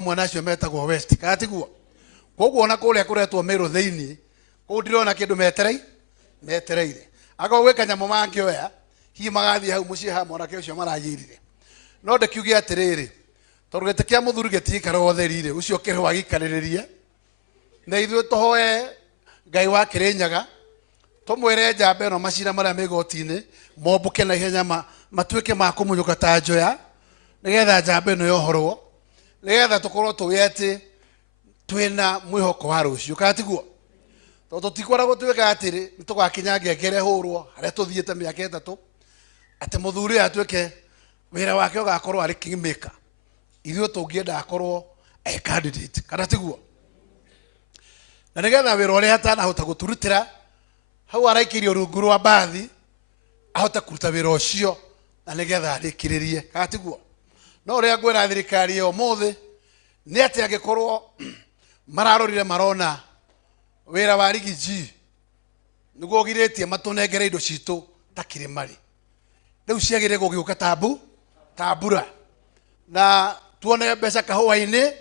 mwana cio metagwo West katiguo koguo na kuria kuretwo Meru theini ku ndirona kindu metereire aga gwika nyamo mangioya hi magathi hau mucie ha mwana ke ucio marajirire no ndekiuge atiriri torugete kia muthuri getikara otherire ucio kirho agikariririe na ithuĩ tũhoe Ngai wa Kirinyaga tumwire njamba ĩno macira maria migoti-inĩ mombuke na ihenya matuĩke ma kũmunyũka ta njoya nigetha njamba ĩno yohorwo nigetha tukorwo tuwete twina mwihoko wa rucio katiguo to tikwara gutwika atiri nitugakinya ngengere hurwo haria tuthiete miaka 3 ati muthuri atwike wira wake ugakorwo ari kingmaker ithuĩ tungienda akorwo a candidate kana tiguo na nigetha wira uria atanahota guturutira hau araikirio rungu rwa bathi ahota kuruta wira ucio na nigetha arikiririe katiguo no uria ngwira thirikari yo mothe ni ati angikorwo mararorire marona wira wa rigiji niguo giretie matunengere indo citu takire mari riu ciagire gugiuka tabura na tuone mbeca kahua-ini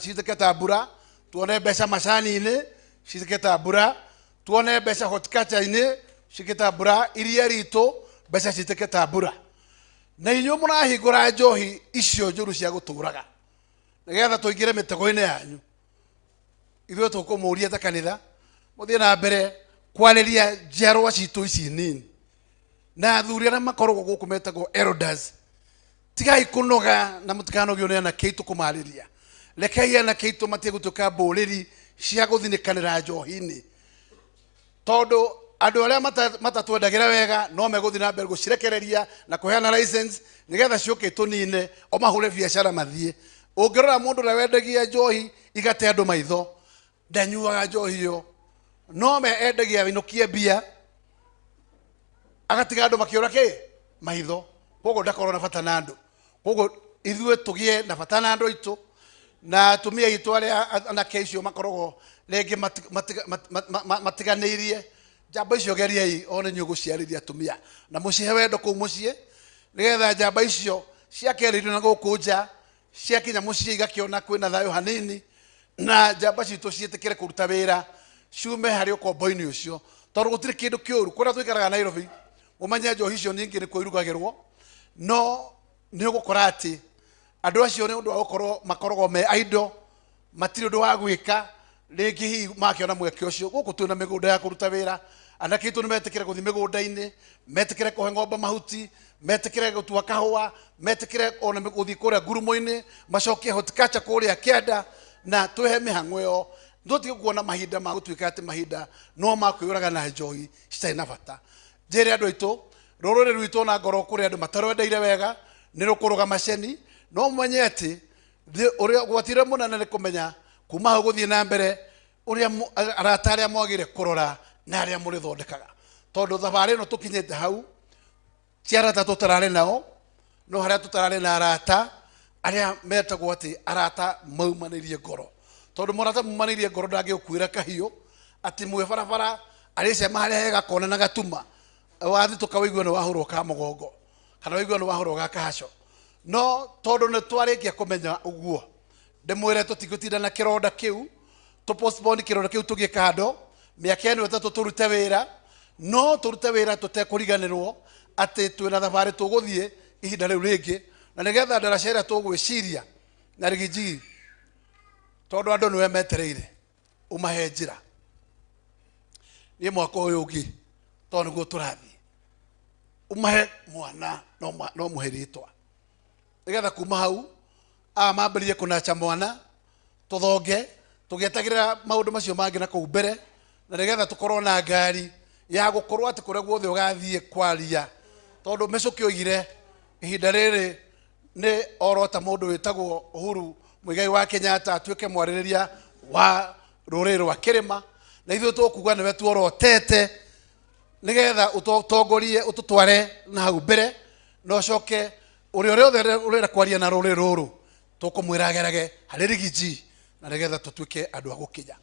citeke tabura tuone mbeca macani-ini citeke tabura tuone mbeca horticulture-ini citeke tabura iria ritu mbeca citeke tabura na inyu murahingura njohi icio njuru cia guturaga nigetha tuingire mitego-ini yanyu ithuĩ tukumuria ta kanitha muthie na mbere kwariria njiarwa citu ici nini na athuri aria makoragwo guku metagwo elders tigai kunoga na mutikanogio ni anake itu kumariria rekei anake itu matie gutuika mburiri cia guthinikanira njohi-ini tondu andu aria matatwendagira wega no meguthi na mbere gucirekereria na kuheana license nigetha ciuke tunine o mahure biacara mathie ungirora mundu uria wendagia njohi igate andu maitho ndanyuaga njohi yo no me endagia winukie bia agatiga andu makiura ki maitho koguo ndakorwo na bata na andu koguo ithuĩ tugie na bata na andu itu na atumia itu aria anake icio makoragwo rĩngĩ matiganĩirie njamba icio geriai one nĩ ũgũciarithia atumia na mũcihe wendo kũu mũciĩ nigetha njamba icio ciakerĩrio na gũkũ nja ciakinya mũciĩ igakĩona kwĩna thayũ hanini na njamba citu ciĩtĩkĩre kũruta wĩra ciume harĩ ũkombo-inĩ ũcio tondũ gũtirĩ kĩndũ kĩũru kũrĩa tũikaraga Nairobi ũmenye njohi icio ningĩ nĩkuo irugagĩrwo no nĩ ũgũkora atĩ andũ acio nĩ ũndũ wa gũkorwo makoragwo me idle matirĩ ũndũ wa gwĩka rĩngĩ hihi makĩona mweke ũcio gũkũ twĩna mĩgũnda ya kũruta wĩra anake aitũ nĩ metĩkĩre gũthiĩ mĩgũnda-inĩ metĩkĩre kũhe ng'ombe mahuti metĩkĩre gũtua kahũa metĩkĩre ona gũthiĩ kũrĩa ngurumo-inĩ macokie horticulture kũrĩa kĩanda na twehe mĩhang'o ĩyo ndotige kuona mahinda ma gũtuĩka atĩ mahinda no makwĩũraga na njohi citarĩ na bata njĩre andũ aitũ rũrĩrĩ rwitũ na ngoro kũrĩ andũ matarwendeire wega nĩ rũkũrũgama ceni no mũmenye atĩ ũrĩa gwatire mũnene nĩ kũmenya kuma hau gũthiĩ na mbere ũrĩa arata arĩa mwagĩrĩire kũrora na arĩa mũrĩthondekaga tondũ thabarĩ ĩno tũkinyĩte hau ti arata tũtararĩ nao no harĩa tũtararĩ na arata arĩa metagwo atĩ arata maumanĩirie ngoro tondũ mũrata maumanĩirie ngoro ndangĩgũkuĩra kahiũ atĩ mwĩ barabara arĩcema harĩa hega kona na gatuma wathi tũkawaigua nĩ wahũrwo ka mũgongo kana waigua nĩ wahũrwo ga kahaco no tondũ nĩ twarĩkia kũmenya ũguo ndĩmwĩre tũtigũtinda na kĩronda kĩu tũpostpone kĩronda kĩu tũgĩe kando mĩaka ĩno ĩtatũ tũrute wĩra no tũrute wĩra tũtekũriganĩrwo atĩ twĩna thabarĩ tũgũthiĩ ihinda rĩu rĩngĩ na nigetha ndaraca ĩrĩa tũgwĩciria na rigiji tondũ andũ nĩwe metereire ũmahe njĩra niĩ mwaka ũyũ ũngĩ tondũ nĩguo tũrathiĩ ũmahe mwana no mũhe rĩtwa nigetha kuma hau mambĩrĩrie kũnacha mwana tũthonge tũgĩetagĩrĩra maũndũ macio mangĩ na kũu mbere na nigetha tũkorwo na ngari ya gũkorwo atĩ kũrĩa guothe ũgathiĩ kwaria tondũ Mĩcũki oigire ihinda rĩrĩ nĩ orota mũndũ wĩtagwo Uhuru Muigai wa Kenyatta atuĩke mwarĩrĩria wa rũrĩrĩ rwa kĩrĩma na ithuĩ tũkuga nĩwe tuorotete nigetha ũtongorie ũtũtware na hau mbere na ũcoke ũrĩa othe ũrenda kwaria na rũrĩrĩ rũrũ tũkũmwĩra agerage harĩ rigiji na nigetha tũtuĩke andũ a gũkinya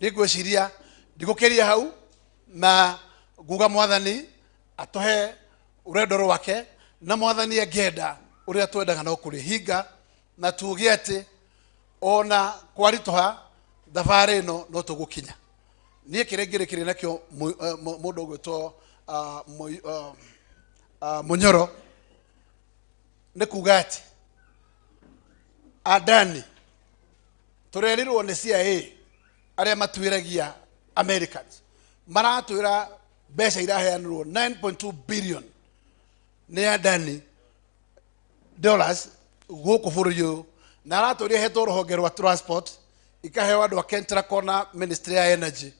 nĩngwĩciria ndigũkĩria hau na nguga mwathani atũhe urendo rwake na mwathani angĩenda ũrĩa twendaga no kũrĩhinga na tuge atĩ ona kwaritoha thabari no tugukinya nie kirengire kiri nakio mundu gwitwo Munyoro ne kugati Adani turerirwo ni CIA aria matwiragia Americans maratwira mbeca iraheanirwo 9.2 billion ni Adani dollars guku bũrũri na aratwira hetwo ruhonge rwa transport ikahewa andu a Kentra Kona Ministry ya Energy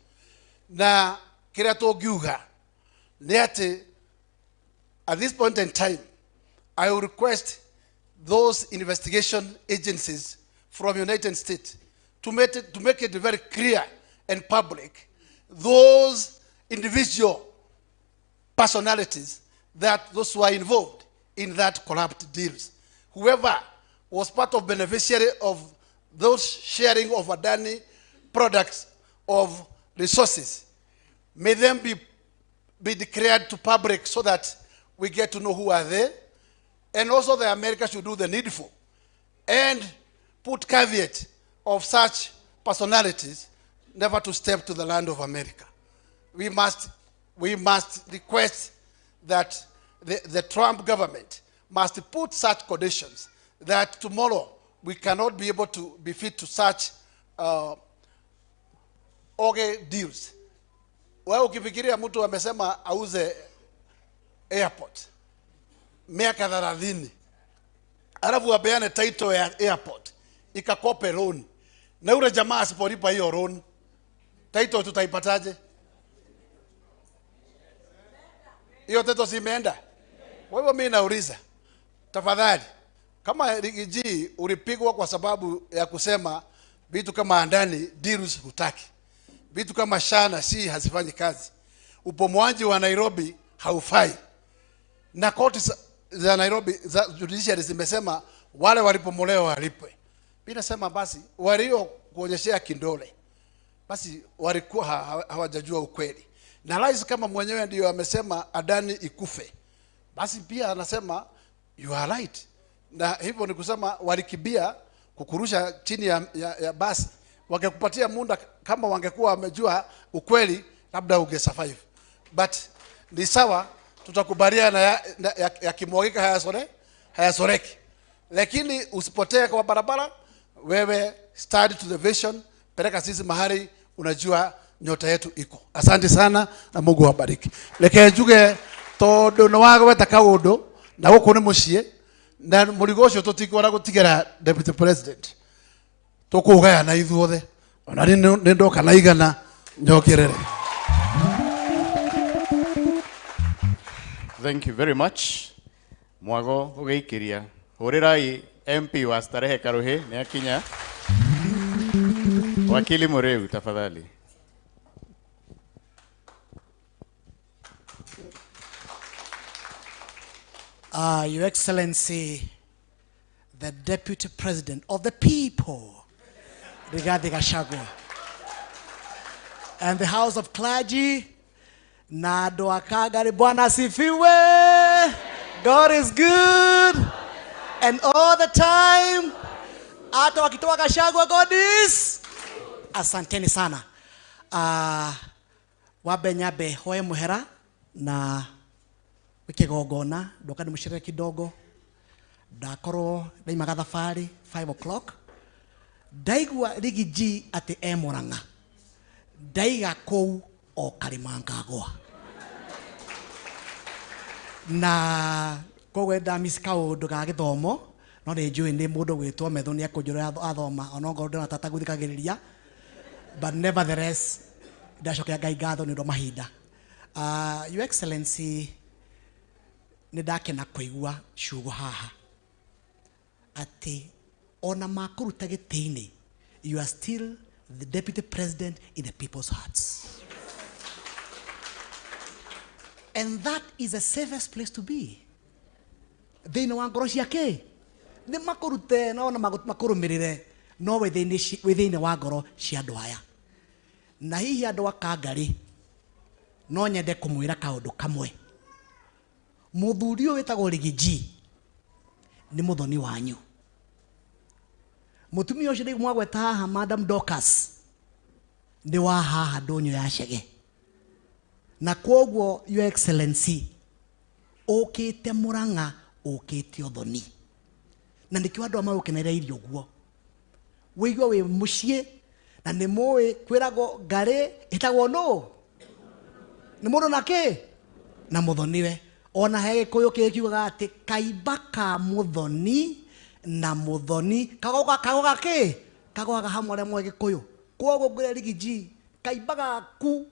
na kiria tungiuga ni ati at this point in time I will request those investigation agencies from United States to make it very clear and public those individual personalities that those who are involved in that corrupt deals. Whoever was part of beneficiary of those sharing of Adani products of resources, may them be declared to public so that we get to know who are they. And also the America should do the needful and put caveat of such personalities never to step to the land of America. We must request that the Trump government must put such conditions that tomorrow we cannot be able to be fit to such deals. Wewe ukifikiria mtu amesema auze airport miaka 30 alafu apeane title ya airport ikakope loan na yule jamaa asipolipa hiyo loan title tutaipataje? Hiyo title si imeenda. Wewe mimi nauliza tafadhali, kama Rigiji ulipigwa kwa sababu ya kusema vitu kama Adani deals hutaki, vitu kama Shana si hazifanyi kazi, upomwaji wa Nairobi haufai, na koti za Nairobi za judiciary zimesema wale walipomolewa walipwe. Mimi nasema basi walio kuonyeshea kindole basi walikuwa hawajajua ukweli, na rais kama mwenyewe ndio amesema Adani ikufe, basi pia anasema you are right. Na hivyo ni kusema walikibia kukurusha chini ya basi, wangekupatia muda kama wangekuwa wamejua ukweli labda ungesurvive. But ni sawa, tutakubaliana ya kimwagika hayasoreki, lakini usipotee kwa barabara. Wewe study to the vision, peleka sisi mahali unajua nyota yetu iko. Asante sana na Mungu awabariki. Leke njuge tondu no wagweta kaundu na guku ni mucie na murigo ucio tutikora gutigera deputy president tukugaya na ithuothe ona ni ndoka na igana njokerere. Thank you very much. Mwago ugeikiria hurirai MP wa Starehe Karuhe ni akinya. Wakili Mureu tafadhali. Your Excellency, the Deputy President of the people, Rigathi Gachagua, and the House of Clergy, Nado Akagari Bwana Sifiwe. God is good, and all the time, Ata wakitoa Gachagua, God is. Asanteni sana. Wabenyabe hoe muhera na wikigogona ndoka nimushirire kidogo ndakoro ndaimaga thabari 5 o'clock ndaigua Rigiji ati Murang'a ndaiga kou o Karimangagwa na kowe ndamis kaundu ga githomo no ni njui ni mundu gwitwo metho ni akunjura athoma onongo ndona tata guthikagiriria, but nevertheless ndacokea Ngai ngatho ni ndo mahinda. Your Excellency, nidakena kuigua ciugo haha ati ona makuruta gitini, you are still the Deputy President in the people's hearts, and that is the safest place to be. Thina wa ngoro ciake ni makurute na ona makurumirire no withini wa ngoro cia andu aya, na hihi andu akangari no nyende kumwira kaundu kamwe. Muthuri uyu witagwo Rigiji ni muthoni wanyu, mutumia ucio ndi mwagweta haha Madam Dorcas ndi wa haha ndonyo ya Chege na kwoguo your excellency okite Murang'a okite Uthoni na ndikio andu amagukenerera irio guo wigwa wi mucie na ni moe kwirago ngari itagwo no ni mundu nake na Muthoniwe ona he Gikuyu kikiugaga ati kaimba ka Muthoni na Muthoni kagoga ke kagoga hamwe re mwe Gikuyu kwogo ngure Rigiji kaimba gaku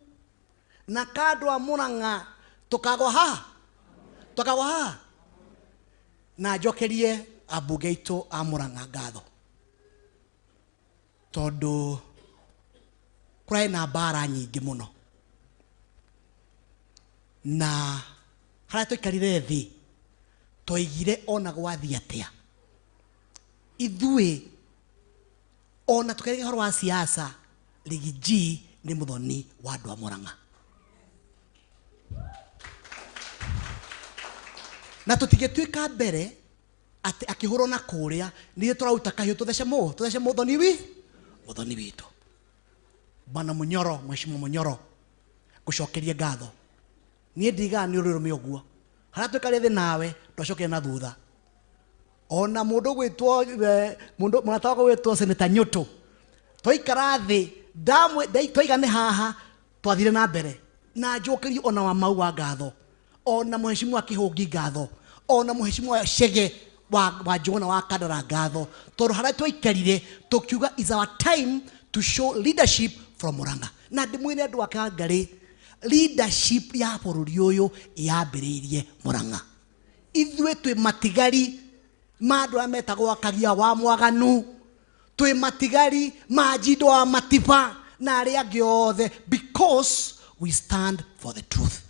na kandu a Murang'a tukagwa ha na njokerie ambunge itu a Murang'a ngatho tondu kurai na bara nyingi muno na haria tuikarire thi toigire ona gwathi atia ithui ona tukaige horo wa siasa Rigiji ni Muthoni wa andu a Murang'a na tutigituika mbere ati akihurwo na kuria ni turauta kahiu tuthece Muthoni witu bana Munyoro mheshimiwa Munyoro gucokeria ngatho nie ndiga ni ururume uguo haria twikare thi nawe twacoke na thutha ona mundu gwitwo mundu munataka gwitwo Senator Nyutu twaikara thi ndamwe twaigane haha twathire na mbere na njokerio ona wa mau wa ngatho ona mheshimiwa Kihungi ngatho ona mheshimiwa Chege wa Jona wa Kandara ngatho tondu haria twaikarire tukiuga is our time to show leadership from Murang'a na ndimwire andu aka ngari leadership ya bururi uyu yambiriirie Murang'a ithuĩ twĩ matigari ma andũ arĩa metagwo Akagia wa Mwaganu twĩ matigari ma Njindo wa Matiba na arĩa angĩ othe because we stand for the truth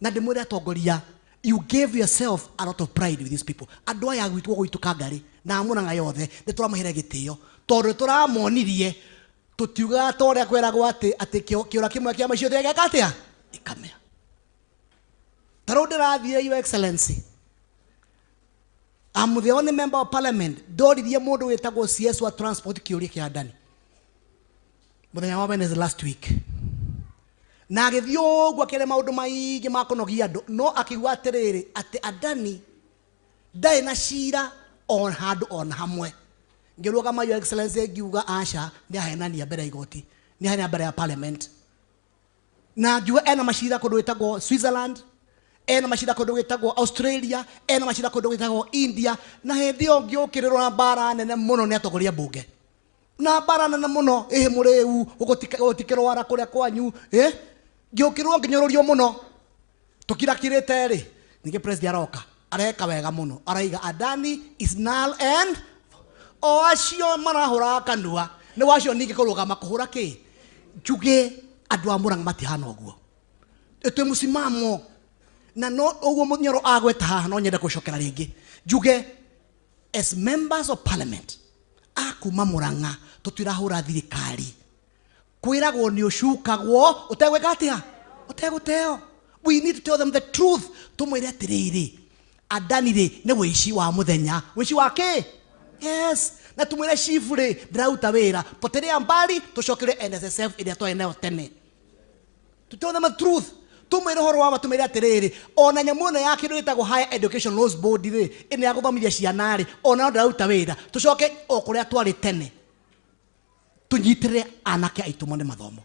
na ndĩmwĩre atongoria you gave yourself a lot of pride with these people andũ aya gwitwo gwituka ngari na Murang'a yothe nĩ tũramahera gĩtĩo tondũ tũramonirie tutiuga tore kwiragwo ati kiura kimwe kia macio thega katia ikamea taronde rathie your excellency I'm the only member of parliament doririe mundu witagwo CS wa transport kiuri kia ndani muthenya wa Wednesday last week na agithio gwa kile maundu maingi makonogia andu no akigwa atiriri ati Adani ndai na shira on handu on hamwe ngiruga kama your excellency ngiuga aca ni ahenania mbere igoti ni ahenania mbere ya parliament na ngiuga ena mashira kundu witagwo Switzerland ena mashira kundu witagwo Australia ena mashira kundu witagwo India na hendio ngiukirirwo na bara nene muno ni atongoria bunge na bara nene muno muriu ugotikirwo ara kuria kwanyu ngiukirwo nginyorurio muno tukirakirite ri ninge president aroka areka wega muno araiga Adani is null and o acio marahura kanua ni wacio ningi kuruga makuhura ki njuge andu a Murang'a matihana uguo etwe musimamo na no uguo Munyoro agweta haha no nyende gucokera ringi njuge as members of parliament akuma Murang'a tutirahura thirikari kwiragwo ni ucukagwo utegweka atia uteguteo we need to tell them the truth tumwire atiriri Adani ri ni wici wa muthenya wici wake yes na tumwire shifure drauta wira poterea mbali tucokere NSSF iria twaeneo tene to tell them the truth tumwire horo wa tumwire atiriri ona nyamuno yake nditagwo Higher Education Laws Board ri ine ya guthomithia ciana ri ona drauta wira tucoke okuria twari tene tunyitire anake aitu mone mathomo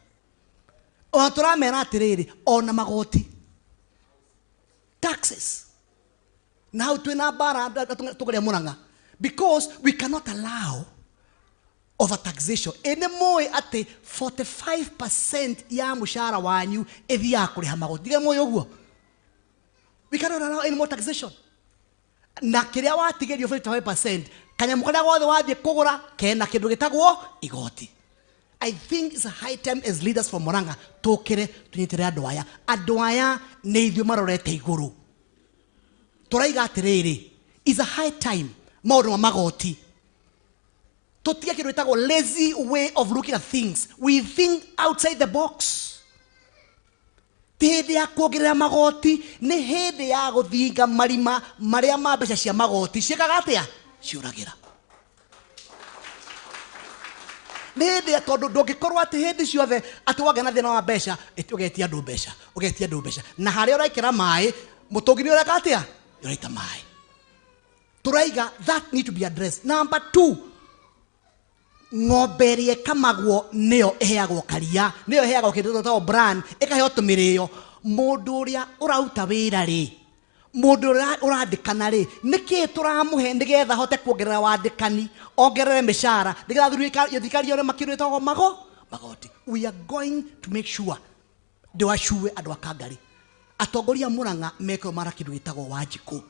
ona turamera atiriri ona magoti taxes now twina bara tukuria Murang'a because we cannot allow over taxation anymore at 45% ya mushara wanyu ethia kuriha magoti diga moyo guo we cannot allow any more taxation na kiria watigerio 45% kanya mukana gothe wathie kugura kena kindu gitagwo igoti I think it's a high time as leaders from Murang'a tokere tunyitire andu aya ne ithuĩ marorete iguru turaiga atiriri is a high time maundu magoti tutige kindu gitagwo lazy way of looking at things we think outside the box hindi ya kuongerera magoti ni hindi ya guthinga marima maria ma mbeca cia magoti ciekaga atia ciuragira nende tondu ndungikorwo ati hindi ciothe ati wage na thina wa mbeca ugetia andu mbeca na haria uraikira mai mutungi ni ureka atia uraita mai turaiga that need to be addressed. Number 2, ng'ombe ĩrĩa ĩkamagwo nĩyo ĩheagwo karia, nĩyo ĩheagwo kĩndũ ta brand, ĩkaheo tũmĩrĩo. Mũndũ ũrĩa ũrauta wĩra rĩ, mũndũ ũrĩa ũrandĩkana rĩ, nĩkĩ tũramũhe nĩgetha hote kuongerera wandĩkani, ongerere mĩcara, nĩgetha thirikari yone makĩrĩtagwo magoti. We are going to make sure ndĩwacue andũ a Kangari, atongoria Murang'a mekwo mara kĩndũ gĩtagwo Wanjikũ,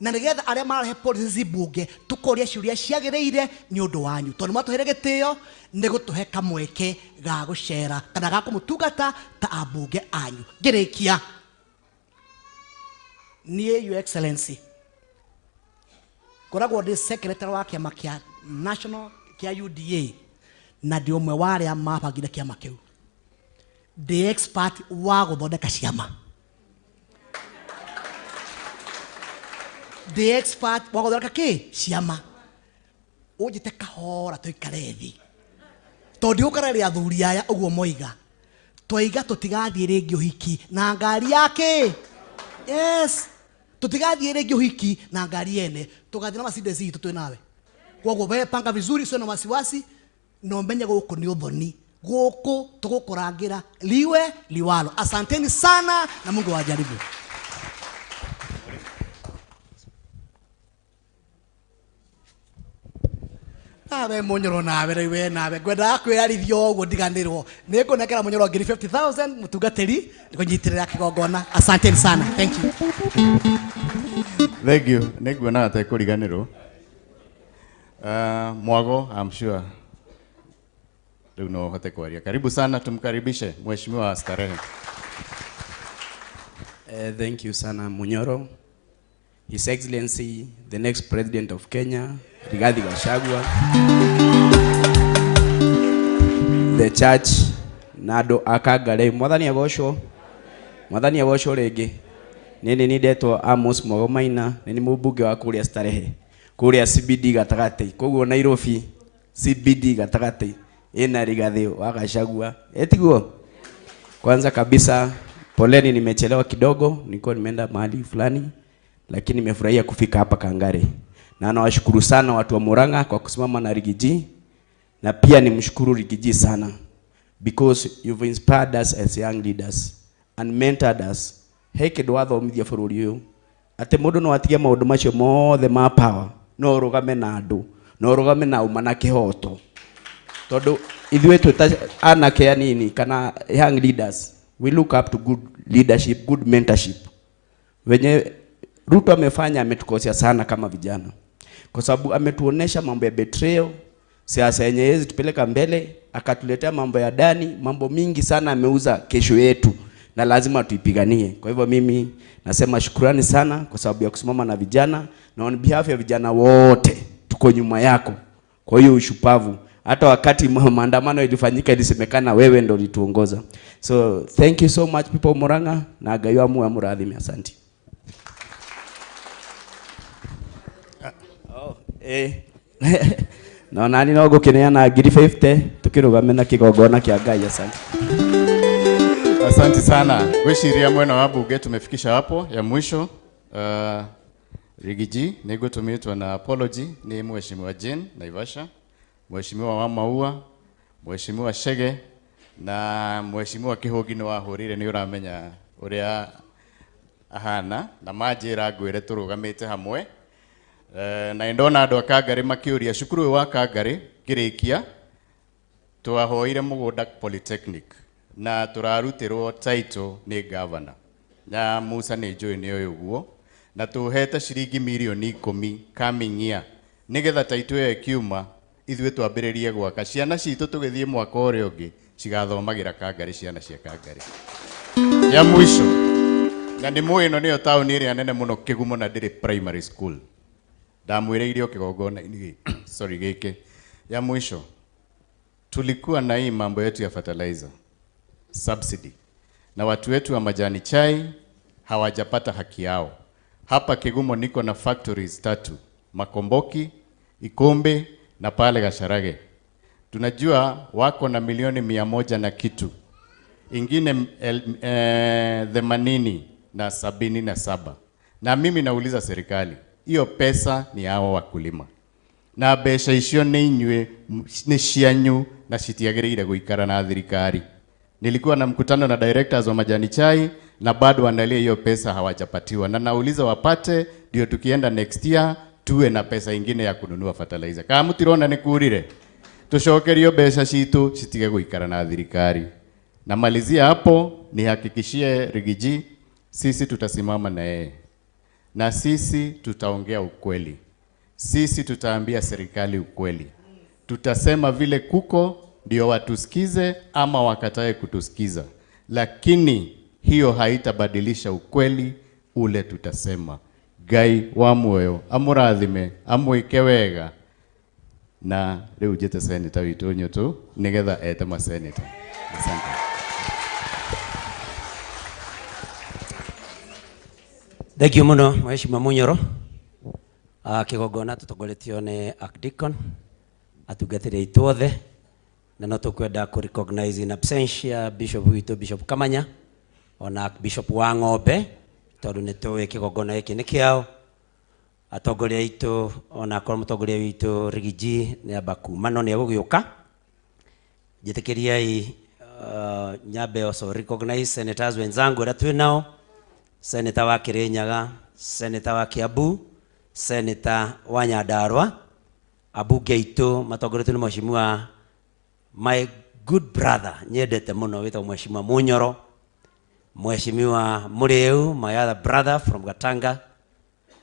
na nigetha aria marahe policy bunge tukoria ciuria ciagĩrĩire ni ũndũ wanyu, tondũ matũhere gĩtĩo nĩ gũtũhe kamweke ga gũcera kana ga kũmũtungata ta ambunge anyu. Ngĩrĩkia, niĩ Your Excellency ngoragwo ndĩ secretary wa kĩama kĩa national kĩa UDA na ndĩ ũmwe wa arĩa mabangire kĩama kĩu, ndĩ expert wa gũthondeka ciama, the expert wa gũthondeka kĩ ciama. Ũnjĩte kahora tũikare thĩ, tondũ ũkarĩria athuri aya ũguo moiga, twaiga tũtigathiĩ rĩngĩ ũhiki na ngari yake. Yes, tũtigathiĩ rĩngĩ ũhiki na ngari yene, tũgathiĩ na Mercedes itũ twĩ nawe. Koguo we panga vizuri, usiwe na wasiwasi, na umenye gũkũ nĩ ũthoni, gũkũ tũgũkũrangĩra liwe liwalo. Asanteni sana na Mungu awajaribu. Nawe Munyoro nawe riwe nawe gwenda kwĩarithio ũguo ndiganĩrwo nĩngũnengera Munyoro ngiri 50,000 mũtungatĩri nĩkũnyitirĩra kĩgongona. Asanteni sana. Thank you. Thank you. Nĩnguona ata kũriganĩrwo. Mwago, I'm sure rĩu no hote kwaria. Karibu sana, tumkaribishe Mheshimiwa Starehe. Thank you sana Munyoro. His Excellency the next President of Kenya, Rigathi Gachagua, the church nado akagare mwathani agocwo rĩngĩ. Nini nindetwo Amos Mwago Maina, nini mũmbunge wa kũrĩa Starehe, kũrĩa CBD gatagatĩ, koguo Nairobi CBD gatagatĩ ina Rigathi wa Gachagua. Etiguo, kwanza kabisa poleni, nimechelewa kidogo, nilikuwa nimeenda mahali fulani, lakini nimefurahia kufika hapa Kangari. Na nawashukuru sana watu wa Murang'a kwa kusimama na Rigiji, na pia nimshukuru Rigiji sana because you've inspired us as young leaders and mentored us. Heke dwathomithia bũrũri ũyũ atĩ mũndũ no atige maũndũ macio mothe ma power, no ũrũgame na andũ, no ũrũgame na uma na kĩhoto. Tondũ ithuĩ twĩ anake anini kana young leaders, we look up to good leadership, good mentorship. Wenye Ruto amefanya, ametukosea sana kama vijana, kwa sababu ametuonesha mambo ya betrayal, siasa yenye yezi tupeleka mbele, akatuletea mambo ya ndani, mambo mingi sana ameuza kesho yetu na lazima tuipiganie. Kwa hivyo mimi nasema shukrani sana kwa sababu ya kusimama na vijana, na on behalf ya vijana wote tuko nyuma yako. Kwa hiyo ushupavu, hata wakati maandamano ilifanyika ilisemekana wewe ndo ulituongoza. So thank you so much people Murang'a, na Ngai wa muradhime. Asante. No nani no gũkĩneana ngiri 50 tukĩrũgame na kĩgongona kĩa Ngai. Asante. Asante sana. Gwĩciria mwena wa bunge tumefikisha hapo ya mwisho. Rigiji nĩgũtũmĩtwo na apology ni Mheshimiwa Jane Naivasha, Mheshimiwa wa Maua, Mheshimiwa Shege na Mheshimiwa Kĩhũngi nĩ wahũrire, nĩ ũramenya ũrĩa ahana na manjĩra ngwĩre tũrũgamĩte hamwe. Na ndona andũ a Kangari makĩũria cukuru wa Kangari ngĩrĩkia twahoire mũgũnda Polytechnic na tũrarutĩrwo title nĩ governor, na Musa nĩ njũĩ nĩ ũyũ ũguo, na tũhete ciringi milioni 10 coming year, nĩgetha title ĩyo ĩkiuma ithuĩ twambĩrĩrie gwaka, ciana citũ tũgĩthiĩ mwaka ũrĩa ũngĩ cigathomagĩra Kangari, ciana cia Kangari. Ya mwisho, na nĩ mũĩ ĩno nĩyo taũni ĩrĩa nene mũno Kĩgumo na ndĩrĩ primary school. Ndamwĩrĩirio kĩgongona-inĩ sorry gĩkĩ. Ya mwisho, tulikuwa na hii mambo yetu ya fertilizer subsidy, na watu wetu wa majani chai hawajapata haki yao. Hapa Kĩgumo niko na factories 3, Makomboki, Ikombe na pale Gacharage. tunajua wako na milioni 100 na kitu, ingine 87. Na mimi nauliza serikali, hiyo pesa ni hao wakulima, na besha icio ni inywe ni cianyu na citiagĩrĩire guikara na thirikari. Nilikuwa na mkutano na directors wa majani chai na bado wanalia hiyo pesa hawajapatiwa, na nauliza wapate ndio tukienda next year tuwe na pesa ingine ya kununua fertilizer. Kama mutirona ni kurire, tushokerio besha citu citige guikara na thirikari. Na malizia hapo, nihakikishie Rigiji, sisi tutasimama na yeye, na sisi tutaongea ukweli, sisi tutaambia serikali ukweli, tutasema vile kuko ndio watusikize ama wakatae kutusikiza, lakini hiyo haitabadilisha ukweli ule tutasema. Ngai wa muoyo amurathime amwike wega, na riu jete senator witu nyoto nigetha ete ma senator. Asante. Thank you muno Mheshimiwa Munyoro. Kigogona tutongoretio ni Archdeacon atugatire itothe, na no tukwenda ku recognize in absentia Bishop witu Bishop Kamanya ona Bishop wa Ng'ombe, tondu ni tuwe kigogona giki ni kiao. Atongoria itu ona korwo mutongoria witu Rigiji ni abaku no ni agugiuka. Jitikiriai nyabe also recognize senators wenzangu aria twi nao, Senator wa Kirinyaga, Senator wa Kiambu, Senator wa Nyandarua, abunge itu matongoretio ni Mheshimiwa my good brother nyendete muno witwa Mheshimiwa Munyoro, Mheshimiwa Muriu my other brother from Gatanga,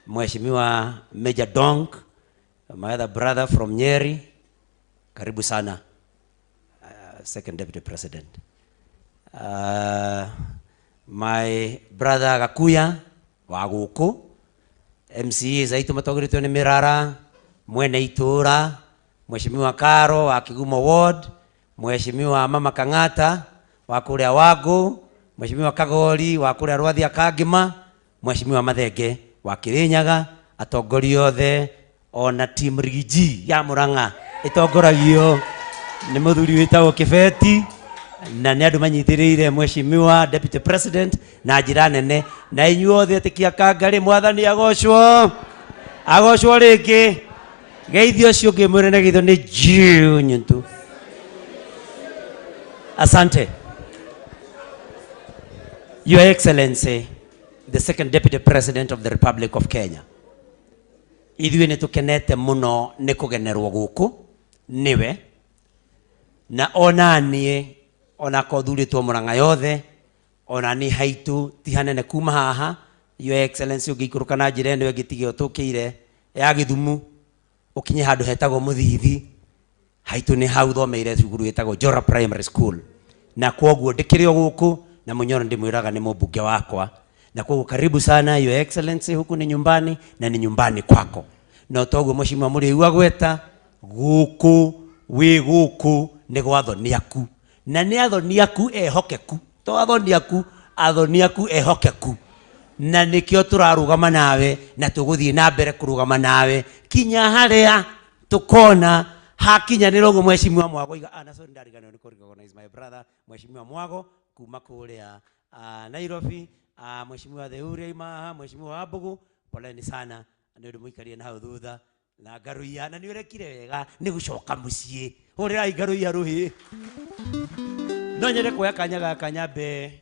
Mheshimiwa Major Dong my other brother from Nyeri. Karibu sana second deputy president. My brother Gakuya wa guku, MCA zaitu matongoretio ni Mirara, Mwene Itura, Mheshimiwa Karo wa Kigumo Ward, Mheshimiwa Mama Kang'ata wa kuria Wagu, Mheshimiwa Kagori wa kuria Rwathia Kangima, Mheshimiwa Mathenge wa Kirinyaga, atongoria othe ona team Rigiji ya Murang'a itongoragio ni muthuri witagwo Kibeti, na ni andu manyitiriire Mheshimiwa Deputy President na njira nene, na inyuothe etikia Kangari mwathani agocwo ringi geithio cio ngimwire na githo ni jiu nyuntu. Asante. Your Excellency the second Deputy President of the Republic of Kenya, ithuĩ nĩ tukenete muno nĩ kugenerwo gũkũ niwe, na ona niĩ ona kothurĩtwo Murang'a yothe ona ni haitu ti hanene kuma haha. Your Excellency ũngĩikũrũka na njĩra ĩno ĩngĩtige ũtũkĩire ya Githumu ukinye handu hetagwo Muthithi, haitu ni hau thomeire cukuru ĩtagwo Jora Primary School, na kwoguo ndĩkĩrĩ o gũkũ na Munyoro ndĩmwĩraga nĩ mũmbunge wakwa, na kwoguo karibu sana Your Excellency, huku ni nyumbani na ni nyumbani kwako. Na toguo Mheshimiwa Muriu agweta gũkũ wĩ gũkũ nĩ gwa thoni aku, na nĩ athoni aku ehokeku, to athoni aku ehokeku, na nikio turarugama nawe na tuguthie na mbere kurugama nawe kinya haria tukona hakinyanira guo. Mheshimiwa Mwago iga sorry ndarigana ni recognize my brother Mheshimiwa Mwago kuma kuria Nairobi, Mheshimiwa Theuri ima, Mheshimiwa Wabugu, poleni sana ni undu muikarie na hau thutha na Ngaruia, na ni urekire wega ni gucoka mucii uria Ngaruia ruhi no nyere kuya kanya gaka nyambe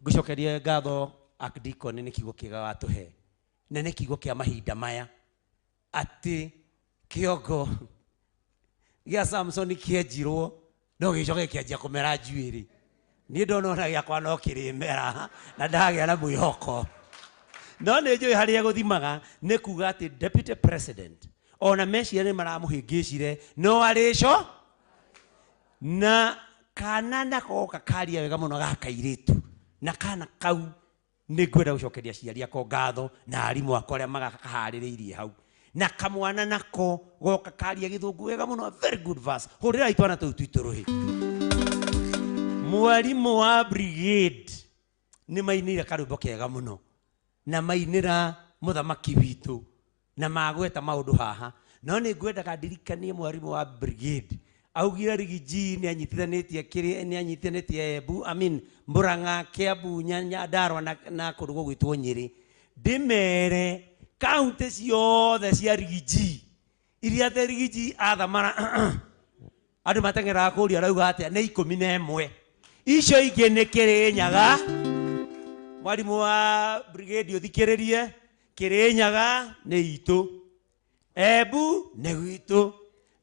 gucokerie ngatho Archdeacon ni kiugo kiega watuhe, na ni kiugo kia mahinda maya ati kiongo gia Samson kienjirwo no gicoke kianjia kumera njuiri. Ni ndona giakwa no kirimera na ndagĩa na mwĩhoko, no nĩ njũĩ harĩa gũthimaga nĩ kuga atĩ Deputy President ona meciria nĩ maramũhĩngĩcire no arĩco, na kana nako kakaria wega mũno gakairĩtu, na kana kau nĩ ngwenda gũcokeria aciari ako ngatho na arimũ akwa arĩa magakaharĩrĩirie hau, na kamwana nako goka karia gĩthũngũ wega mũno, very good verse. Hũrĩra itwana tũu twitũ rũhĩ. Mwarimũ wa brigade nĩ mainĩra karwĩmbo kega mũno na mainĩra mũthamaki witũ na magweta maũndũ haha, no nĩ ngwendaga ndirikanie mwarimũ wa brigade augira Rigiji ni anyitithanetie kiri ni anyitithanetie Murang'a Kiambu Nyandarua na kurugo gwitwo Nyeri ndimere county ciothe cia Rigiji iria the Rigiji athamara andu matengera kuria rauga atia ni 11 icio ingi ni Kirinyaga mwarimu wa brigade uthikiririe Kirinyaga ni itu Embu ni gwitu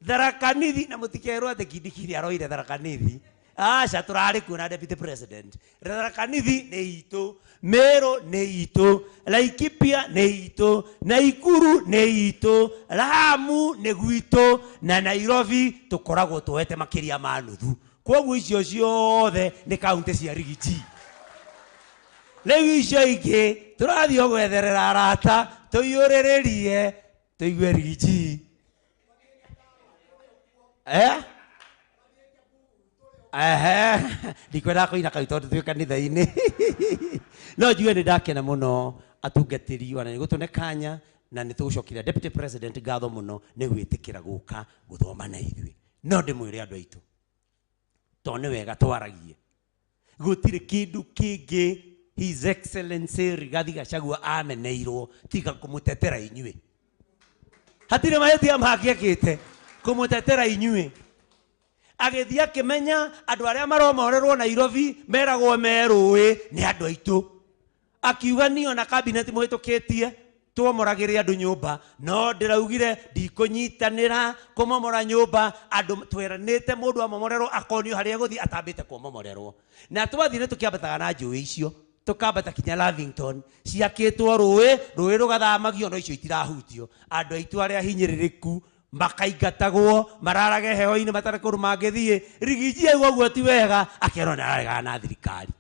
Tharaka Nithi na mutikerwo ati Kindiki aroire Tharaka Nithi aca turari kuona deputy president Tharaka Nithi ni itu Meru ni itu Laikipia ni itu Naikuru ni itu Lamu ni gwitu na Nairobi tukoragwo tuwete makiria ma nuthu koguo icio ciothe ni county cia Rigiji lewi icio ingi turathio gwetherera arata tuyurererie tuigue Rigiji ndikwenda kuina kautondu twi kanitha-ini no njue ni ndakena muno atungatiri wana ni gutune kanya na ni tugucokira deputy president ngatho muno ni gwitikira guka guthoma na ithui no ndimwire andu aitu to ni wega twaragie gutire kindu kingi his excellency Rigathi Gachagua ameneirwo tiga kumutetera inyue hatire mahetia makiekite kumutetera inyue agethia kimenya andu aria maromorerwo Nairobi meragwo merui ni andu aitu akiuga niyo na cabinet muhitukitie twomoragire andu nyumba no ndiraugire ndikunyitanira kumomora nyumba andu tweranite mundu amomorerwo akonio haria guthi atambite kumomorerwo na twathire tukiambataga na njui icio tukambata kinya Lavington ciakitwo rui rugathamagio no icio itirahutio andu aitu aria hinyiririku makaigatagwo mararage heo-ini matarakuru mangethie Rigiji aigwo ti wega akerwo ndararega na thirikari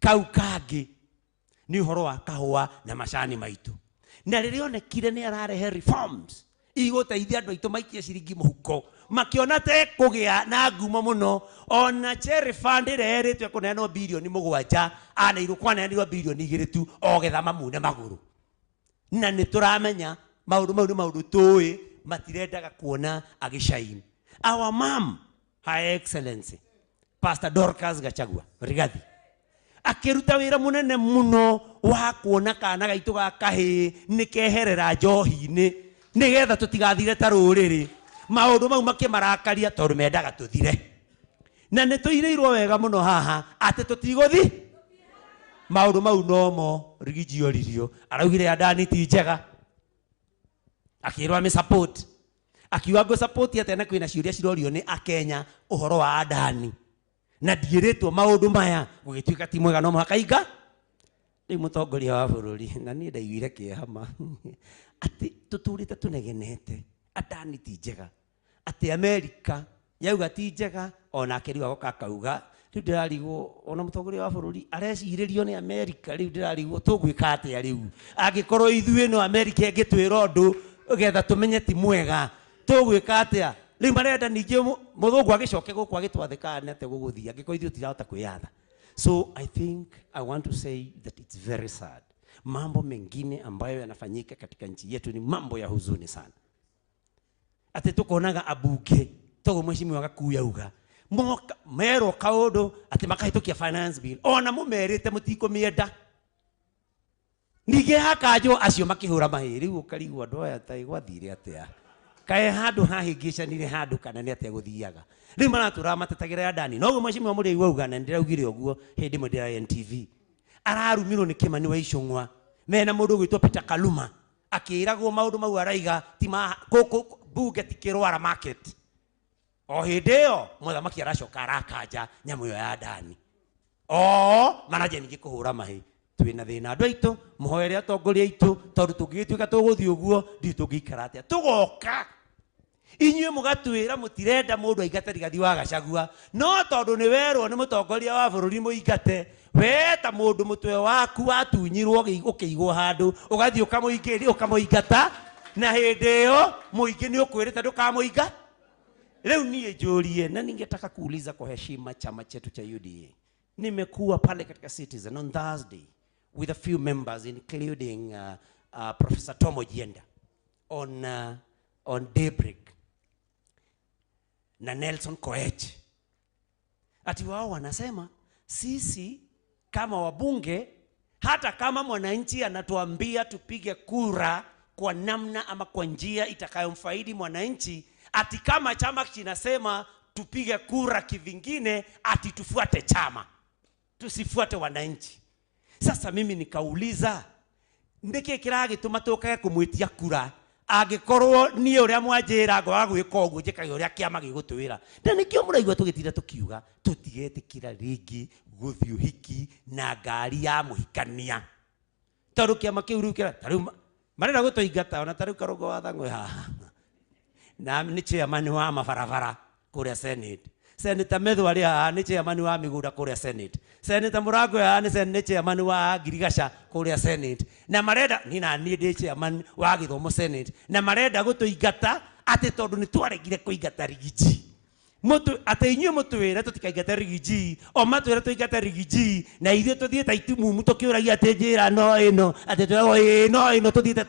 kau kangi ni uhoro wa kahua na macani maitu na riria onekire ni ararehe reforms iguteithia andu aitu maikie ciringi muhuko makiona te kugia na ngumo muno ona cherry fund ireretwe kunenwo bilioni 7 anairwo kwanenirwo bilioni 2 tu ogetha mamune maguru na ni turamenya maundu tui matirendaga kuona agishaini our mom her excellency Pastor Dorcas Gachagua Rigathi akiruta wira munene muno wa kuona kana gaitu gakahi nikeherera njohi-ini nigetha tutigathire ta ruriri maundu mau makimarakaria tondu mendaga tuthire na nituireirwo wega muno haha ati tutiguthi maundu mau nomo Rigiji oririo araugire Adani ti njega akirwa ame support akiwa go support atena kwina ciuria cirorio ni akenya uhoro wa Adani na ndiretwo maundu maya gugituika ti mwega no makainga ni mutongoria wa bururi na ni ndaiguire kiehama ati tuturite tunegenete Adani ti njega ati America yauga ti njega ona akeriwa gokakauga riu ndirarigwo ona mutongoria wa bururi areciririo ni America riu ndirarigwo tugwika atia riu angikorwo ithuĩ no America engitwira undu ugetha tumenye ti mwega tugwika atia riu marenda ningi muthungu agicoke guku agitwathikana ate guguthia angiko ithuĩ tirahota kwiyatha so I think I want to say that it's very sad mambo mengine ambayo yanafanyika katika nchi yetu ni mambo ya huzuni sana ati tukonaga abunge togo mheshimiwa Gakuyu auga mero kaundu ati makahitukia finance bill ona mumerite mutiko mienda nige hakajo acio makihura mahiri ukarigwo andu aya tai gwathire atia kae handu hahingicanire handu kana ni atia guthiaga riu maratura matetagira Adani noguo mheshimiwa muri auga na ndiraugire uguo hindi ndira NTV ararumirwo ni Kimani wa Icung'wa mena mundu gwitwo Peter Kaluma akiragwo maundu mau araiga tima kuku bunge tikirwara market o hindeo muthamaki aracoka arakanja nyamu yo ya Adani manaje ningi kuhura mahi twina thina andu aitu muhoere atongoria aitu tondu tungituika tuguthi uguo ndi tungikara atia tugoka inyue mugatwira mutirenda mundu aingate Rigathi wa Gachagua no tondu ni werwo ni mutongoria wa bururi muingate weta mundu mutwe waku watunyirwo ukiigwo handu ugathi ukamuingata na hindeo muingi ni ukwirita ndukamuinga leo nie njurie na ningetaka kuuliza kwa heshima chama chetu cha UDA nimekuwa pale katika Citizen on Thursday with a few members including Professor Tom Ojienda on Daybreak na Nelson Koech. Ati wao wanasema sisi kama wabunge, hata kama mwananchi anatuambia tupige kura kwa namna ama kwa njia itakayomfaidi mwananchi, ati kama chama kinasema tupige kura kivingine, ati tufuate chama, tusifuate wananchi. Sasa mimi nikauliza, ndeke kirage tumatoka kumwitia kura agikorwo ni uria mwanjira ngo agwika uguo njikaga uria kiama gigutwira. Na nikio muraigwa tugitinda tukiuga tutigetikira ringi guthio hiki na ngari ya muhikania. Tondu kiama kiu riu kira tariu marenda gutuingata ona tariu Karungo wa Thang'we haha na ni chairman wa mabarabara kuria Senate. Senator Medhu ali haha ni chairman wa migunda kuria Senate. Senator Murang'o haha ni chairman wa Girigasha kuria Senate. Na marenda ni na ni ndi chairman wa Githomo Senate. Na marenda gutuingata ati tondu ni twaregire kuingata rigiji. Mutu ati inyu mutwira tutikaingata rigiji, o matwira tuingata rigiji na ithuĩ tuthiĩte itumumu tukiuragia ati njĩra no ĩno ati twego no ĩno tuthiĩte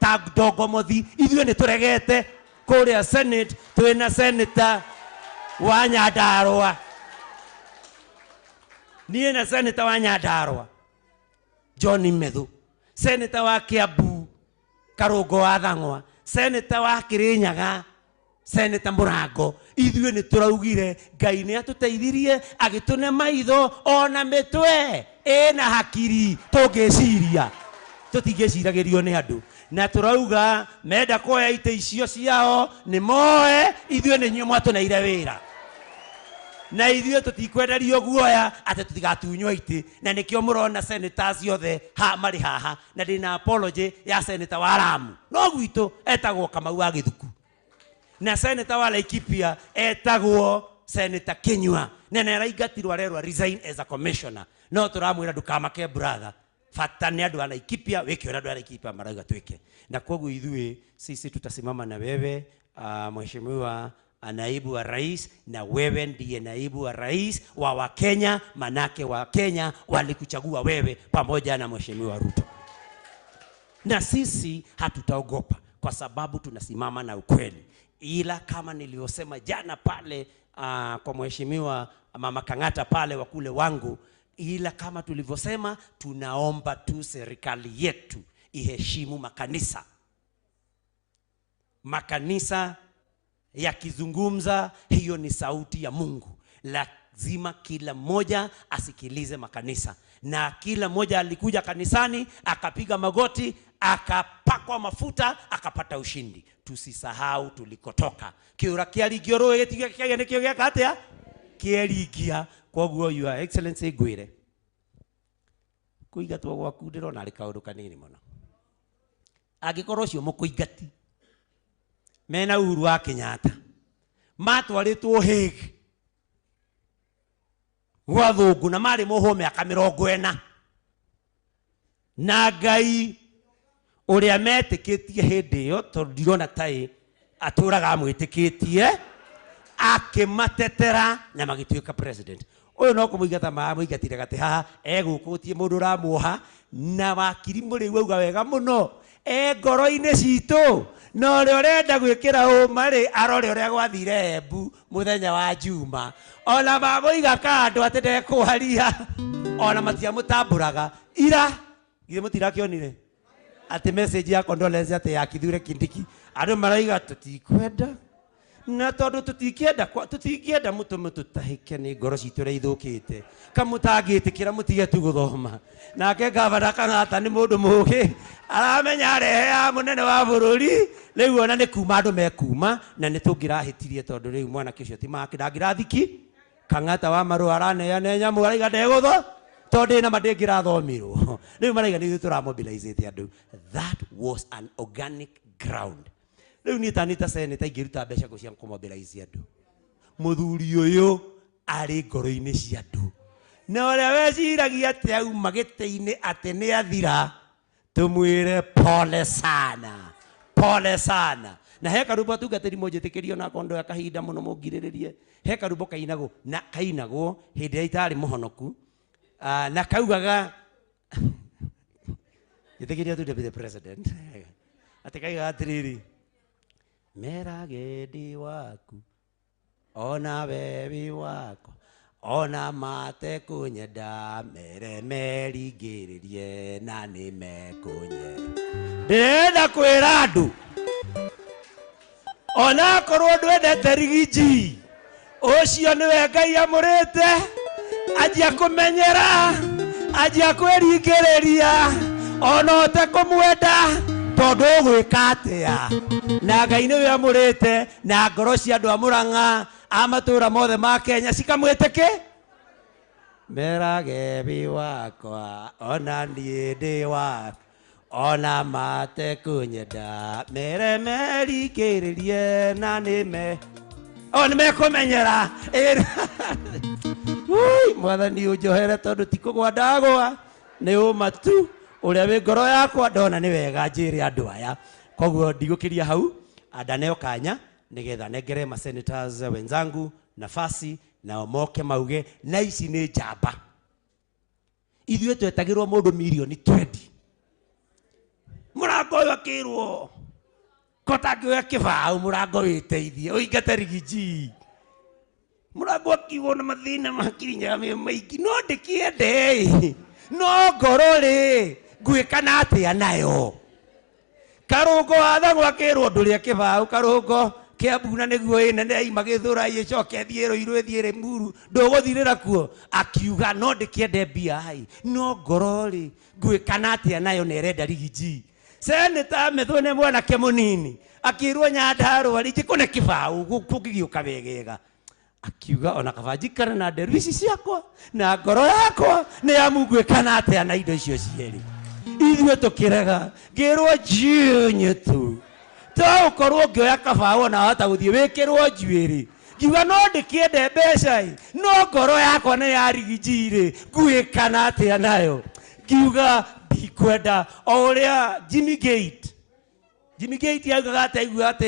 ta ndongomothi. Ithuĩ nĩ turegete kuria Senate twina Senator wa Nyandarua. Niĩ na Senator wa Nyandarua John Medhu, Senator wa Kiambu Karungo wa Thang'wa, Senator wa Kirinyaga Senator Murang'o. Ithuĩ nĩ turaugire Ngai nĩ atuteithirie agitune maitho ona mitwe ena hakiri tungĩciria tutingĩciragĩrio nĩ andũ. Na turauga menda kuoya ite icio ciao nĩ moe, ithuĩ nĩ inyuĩ mwatuneire wĩra. Na ithuĩ tutikwenderio guoya ati tutigatunywo ite. Na nikio mũrona senators yothe ha marĩ haha, na ndĩna apology ya senator wa Lamu no gwitũ etagwo Kamau wa Githuku, na senator wa Laikipia etagwo Senator Kinyua. Na nĩaraingatirwo arerwo resign as a commissioner. No turamwĩra ndukamake brother, fata ni andu ana Laikipia wiki ora andu ana Laikipia marauga twike. Na kwoguo ithuĩ sisi tutasimama na wewe mheshimiwa naibu wa rais, na wewe ndiye naibu wa rais wa Wakenya, manake wa Kenya walikuchagua wewe pamoja na mheshimiwa Ruto. Na sisi hatutaogopa kwa sababu tunasimama na ukweli. Ila kama nilivyosema jana pale kwa mheshimiwa Mama Kang'ata pale wa kule wangu, ila kama tulivyosema tunaomba tu serikali yetu iheshimu makanisa. Makanisa yakizungumza, hiyo ni sauti ya Mungu. Lazima kila mmoja asikilize makanisa. Na kila mmoja alikuja kanisani akapiga magoti, akapakwa mafuta, akapata ushindi. Tusisahau tulikotoka. Kiura kiarigio roe gĩtigĩkĩgĩa nĩkĩo gĩaka atĩa kĩerigia. Kwoguo your excellency ngwĩre kũingatwo gwaku ndĩrona arĩ kaũndũ kanini mũno. Angĩkorwo ũcio mũkũingati mena Uhuru wa Kenyatta matwarĩtwo Hague gwa thũngũ na marĩ mohwo mĩaka 40, na Ngai ũrĩa metĩkĩtie hĩndĩ ĩyo tondũ ndirona tai atũraga mwĩtĩkĩtie akĩmatetera na magĩtuĩka president. Ũyũ no kũmũingata mũingatire gati haha egũkũtie mũndũ ũramuoha na wakiri mũrĩ wauga wega mũno ngoro-inĩ citũ, no ũrĩa ũrenda gwĩkĩra ũmarĩ arore ũrĩa gwathire Embu mũthenya wa Juma. Ona mamũiga kando atĩ ndekwaria, ona matiamũtambũraga ira githĩ mũtirakĩonire ati message ya condolence ati ya Kithure Kindiki. Andũ maraiga tutikwenda, na tondu tutingĩenda mũtũme tutahike nĩ ngoro citũ ũrĩa ithũkĩte. Kamũtangĩtĩkĩra mũtige tu gũthoma. Nake Gavana Kang'ata nĩ mũndũ mũũgĩ, aramenya rehe ya mũnene wa bũrũri. Rĩu ona nĩ kuma andũ mekuma, na nĩ tũngĩrahĩtirie tondũ rĩu mwanake ũcio ti make ndangĩrathiki. Kang'ata wa Marũa araneana nyamũ araiga ndegũtho tondũ na mandĩngĩrathomirwo. Rĩu maraiga nĩ tũramobilize andũ. That was an organic ground. Rĩu niĩ tanĩta senator ingĩruta mbeca cia kũmobilize andũ. Mũthuri ũyũ arĩ ngoro-inĩ cia andũ, na ũrĩa weciragia atĩ auma gĩtĩ-inĩ atĩ nĩ athira, tũmwĩre pole sana, pole sana. Na he karumbo tungatĩri mũnjĩtĩkĩrio na kondo ya kahinda mũno mũngirĩrĩrie. He karumbo kainagwo na kainagwo hĩndĩ ĩrĩa itarĩ mũhonoku, na kaugaga gĩtĩkĩrio tu deputy president atĩ kaiga atĩrĩrĩ, meragendi waku ona bebi wako, ona mate kunyenda, mere merigiririe na nimekunye. Ndenda kwira andu, ona korwo ndwendete rigiji, ucio niwe Ngai amurite, ajia kumenyera, ajia kwiringiriria, ona te kumwenda tondu gwika atia. Na Ngai niwe amurite, na ngoro cia andu a Murang'a amatura mothe ma Kenya cikamwitiki. Meragebi wakwa, ona nie ndi wako, ona mate kunyenda, mere merigiririe na nime nimekumenyera. Mwathani unjohere tondu tikugwa ndagwa, ni uma tu uria wi ngoro yakwa ndona ni wega njire andu aya. Koguo ndigukiria hau, ndaneo kanya nigetha nengere ma senators wenzangu nafasi na moke mauge na ici ni njamba. Ithuĩ twetagirwo mundu milioni 20. Murango uyu akirwo kotangioya kibau, murango witeithie uingate rigiji. Murango akiugo na mathina ma Kirinyaga me maingĩ, no ndikiende, no ngoro ri ngwikana atia nayo. Karungo athagwo akirwo nduria kibau, karungo Kiambuna niguo inene aima githura icoke thiero iru thiere muru nduguthirira kuo, akiuga no ndikiende BI, no ngoro ri ngwikana atia nayo nerenda rigiji. Senator Methune mwanake munini akirwo Nyandarua rijikune kibau kugigiuka wegega, akiuga ona kabanjikana na nderu ici ciakwa na ngoro yakwa ni amugwikana atia na indo icio cieri. Ithuĩ tukirega ngirwo jinye tu to ukorwo ngioya kabao na hata guthie wikirwo njuiri, ngiuga no ndikiende mbeca, no ngoro yakwa ni ya rigiji ngwikana atia nayo. Ngiuga ndikwenda o uria Jimmy Gate yaugaga ataigua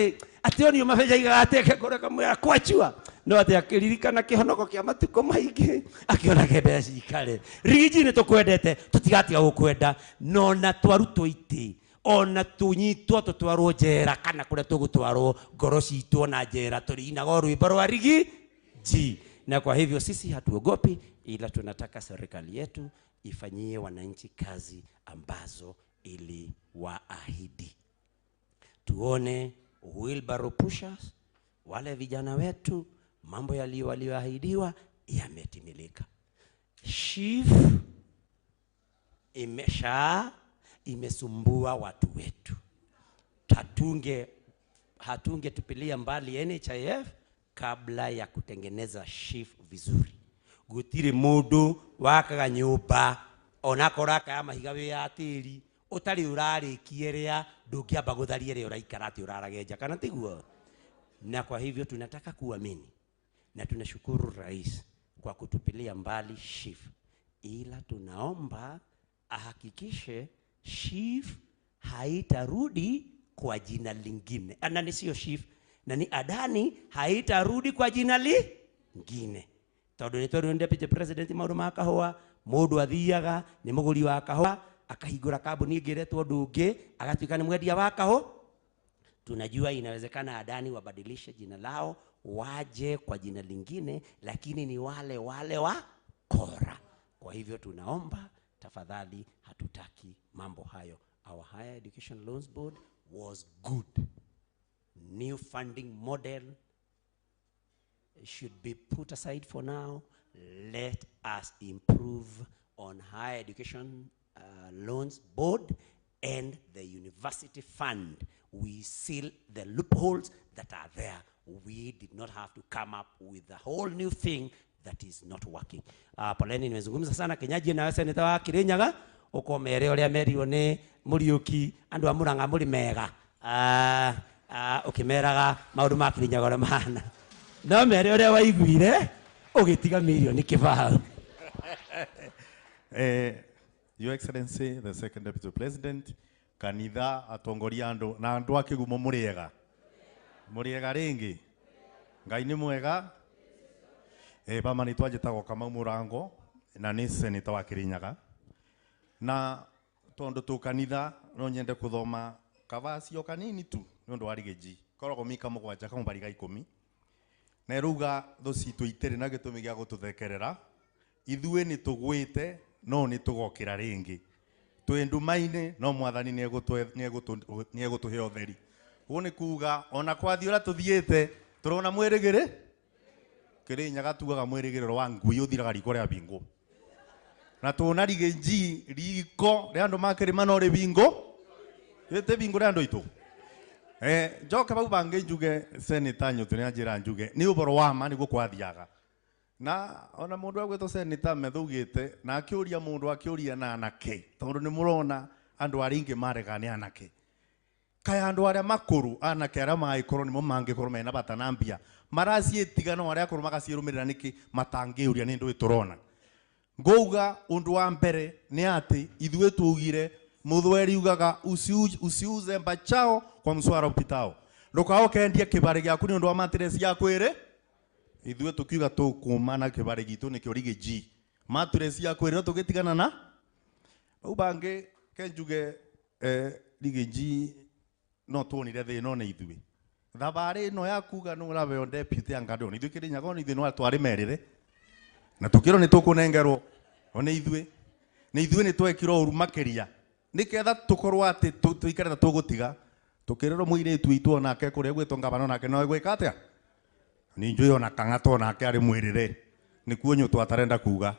ati onio mabeca igaga ateke ngoro kamwira kwachua, no ati akiririkana kihonoko kia matuko maingi akiona mbeca ikare. Rigiji ni tukwendete, tutigatiga gukwenda, no na twarutwo iti ona tunyitwo tutwarwo njera kana kuria tugutwarwo ngoro citwo na njera turinaga rwimbo rwa rigiji. Na kwa hivyo sisi hatuogopi, ila tunataka serikali yetu ifanyie wananchi kazi ambazo iliwaahidi. Tuone wheelbarrow pushers, wale vijana wetu, mambo walioahidiwa yametimilika. SHIF imesumbua watu wetu. Hatunge tupilia mbali NHIF kabla ya kutengeneza SHIF vizuri. Gutiri mundu wakaga nyumba onakora kaya mahiga wi atiri utari urarikie ria ndungiamba gutharia ria uraikara ati uraragenja kana tiguo. Na kwa hivyo tunataka kuamini na tunashukuru rais kwa kutupilia mbali SHIF, ila tunaomba ahakikishe SHIF haitarudi kwa jina lingine. Ni sio SHIF na ni Adani haitarudi kwa jina lingine. Tondu ni tondu deputy president maundu ma kahua mundu athiaga ni muguri wa kahua akahingura kambuni ngiretwo ndungi agatuika ni mwendia wa kahua. Tunajua inawezekana Adani wabadilishe jina lao waje kwa jina lingine, lakini ni wale wa kora. Kwa hivyo tunaomba tafadhali, hatutaki mambo hayo. Our Higher Education Loans Board was good. New funding model should be put aside for now. Let us improve on Higher Education Loans Board and the University Fund. We seal the loopholes that are there. We did not have to come up with a whole new thing that is not working. Poleni nimezungumza sana Kenyaji na Senator wa Kirinyaga ukomere uria merio ni Muriuki andu a Murang'a muri mega. Ukimeraga maundu ma Kirinyaga ora mahana. No mere uria waiguire ugitiga milioni kibao. Your Excellency, the Second Deputy President, kanitha atongoria andu na andu akigumo muriega. Muriega ringi. Ngai ni mwega. Bama ni twajitagwo Kamau Murango na ni Senator wa Kirinyaga. Na tondu tu kanitha no nyende kuthoma kavasi o kanini tu nondu wa rigiji. Koragwo mika mugwanja kama bariga 10. neruga thocitu itiri na gitumi gia gututhekerera ithuĩ nĩ tũgwĩte no nĩ tũgokĩra rĩngĩ twĩ ndumainĩ no mwathani nĩ egũtũhe ũtheri. Ũguo nĩ kuga ona kwathi ũrĩa tũthiĩte tũrona mwĩrĩgĩrĩ Kĩrĩnyaga tugaga mwĩrĩgĩrĩro wa ngui ũthiraga riko rĩa bingo na tũna Rigĩnji riko rĩa andũ makĩrĩma no rĩ bingo rĩte bingo rĩa andũ aitũ. Njoke bau bangĩ njuge Senator Nyũtũ nĩ anjĩra njuge nĩ ũboro wa ma nĩguo kwathiaga na ona mũndũ agwĩtwo Senator methugĩte na akĩũria mũndũ akĩũria na anake tondũ nĩ mũrona andũ arĩa ingĩ marega nĩ anake kaya andũ arĩa makũrũ anake arĩa mangĩkorwo nĩmo mangĩkorwo mena bata na mbia maraciĩtiga no arĩa akũrũ magaciĩrũmĩrĩra nĩkĩ matangĩũria nĩ ndũĩ tũrona. Ngauga ũndũ wa mbere nĩ atĩ ithuĩ tugire Muthweri ugaga usiuze mbachao kwa mswara upitao ndũkaga ũkendia kĩbarĩ gĩaku nĩ ũndũ wa matiresi yaku ĩrĩ. Ithuĩ tukiuga tũkũmana kĩbarĩ gitũ nĩkĩo Rigĩnji matiresi yaku ĩrĩ tũgĩtigana na bau bangĩ kenjuge Rigĩnji no tuonire thĩna nĩ ithuĩ thabarĩ ĩno ya kuga nĩ ũrabeo deputy ya Ngandũ ithuĩ Kĩrĩnyaga ona ithuĩ no twari merĩre na tukĩrwo nĩ tũkũnengerwo ona ithuĩ nĩ twekirwo ũru makĩria nĩketha tũkorwo atĩ tũikare ta tũgũtiga tũkĩrĩrwo mũirĩtu witũ onake kũrĩa gwĩtwo ngabana onake no gwĩka atĩa nĩ njũĩ ona Kang'ata onake arĩ mwĩrĩre nĩkuo Nyũtũ atarenda kuga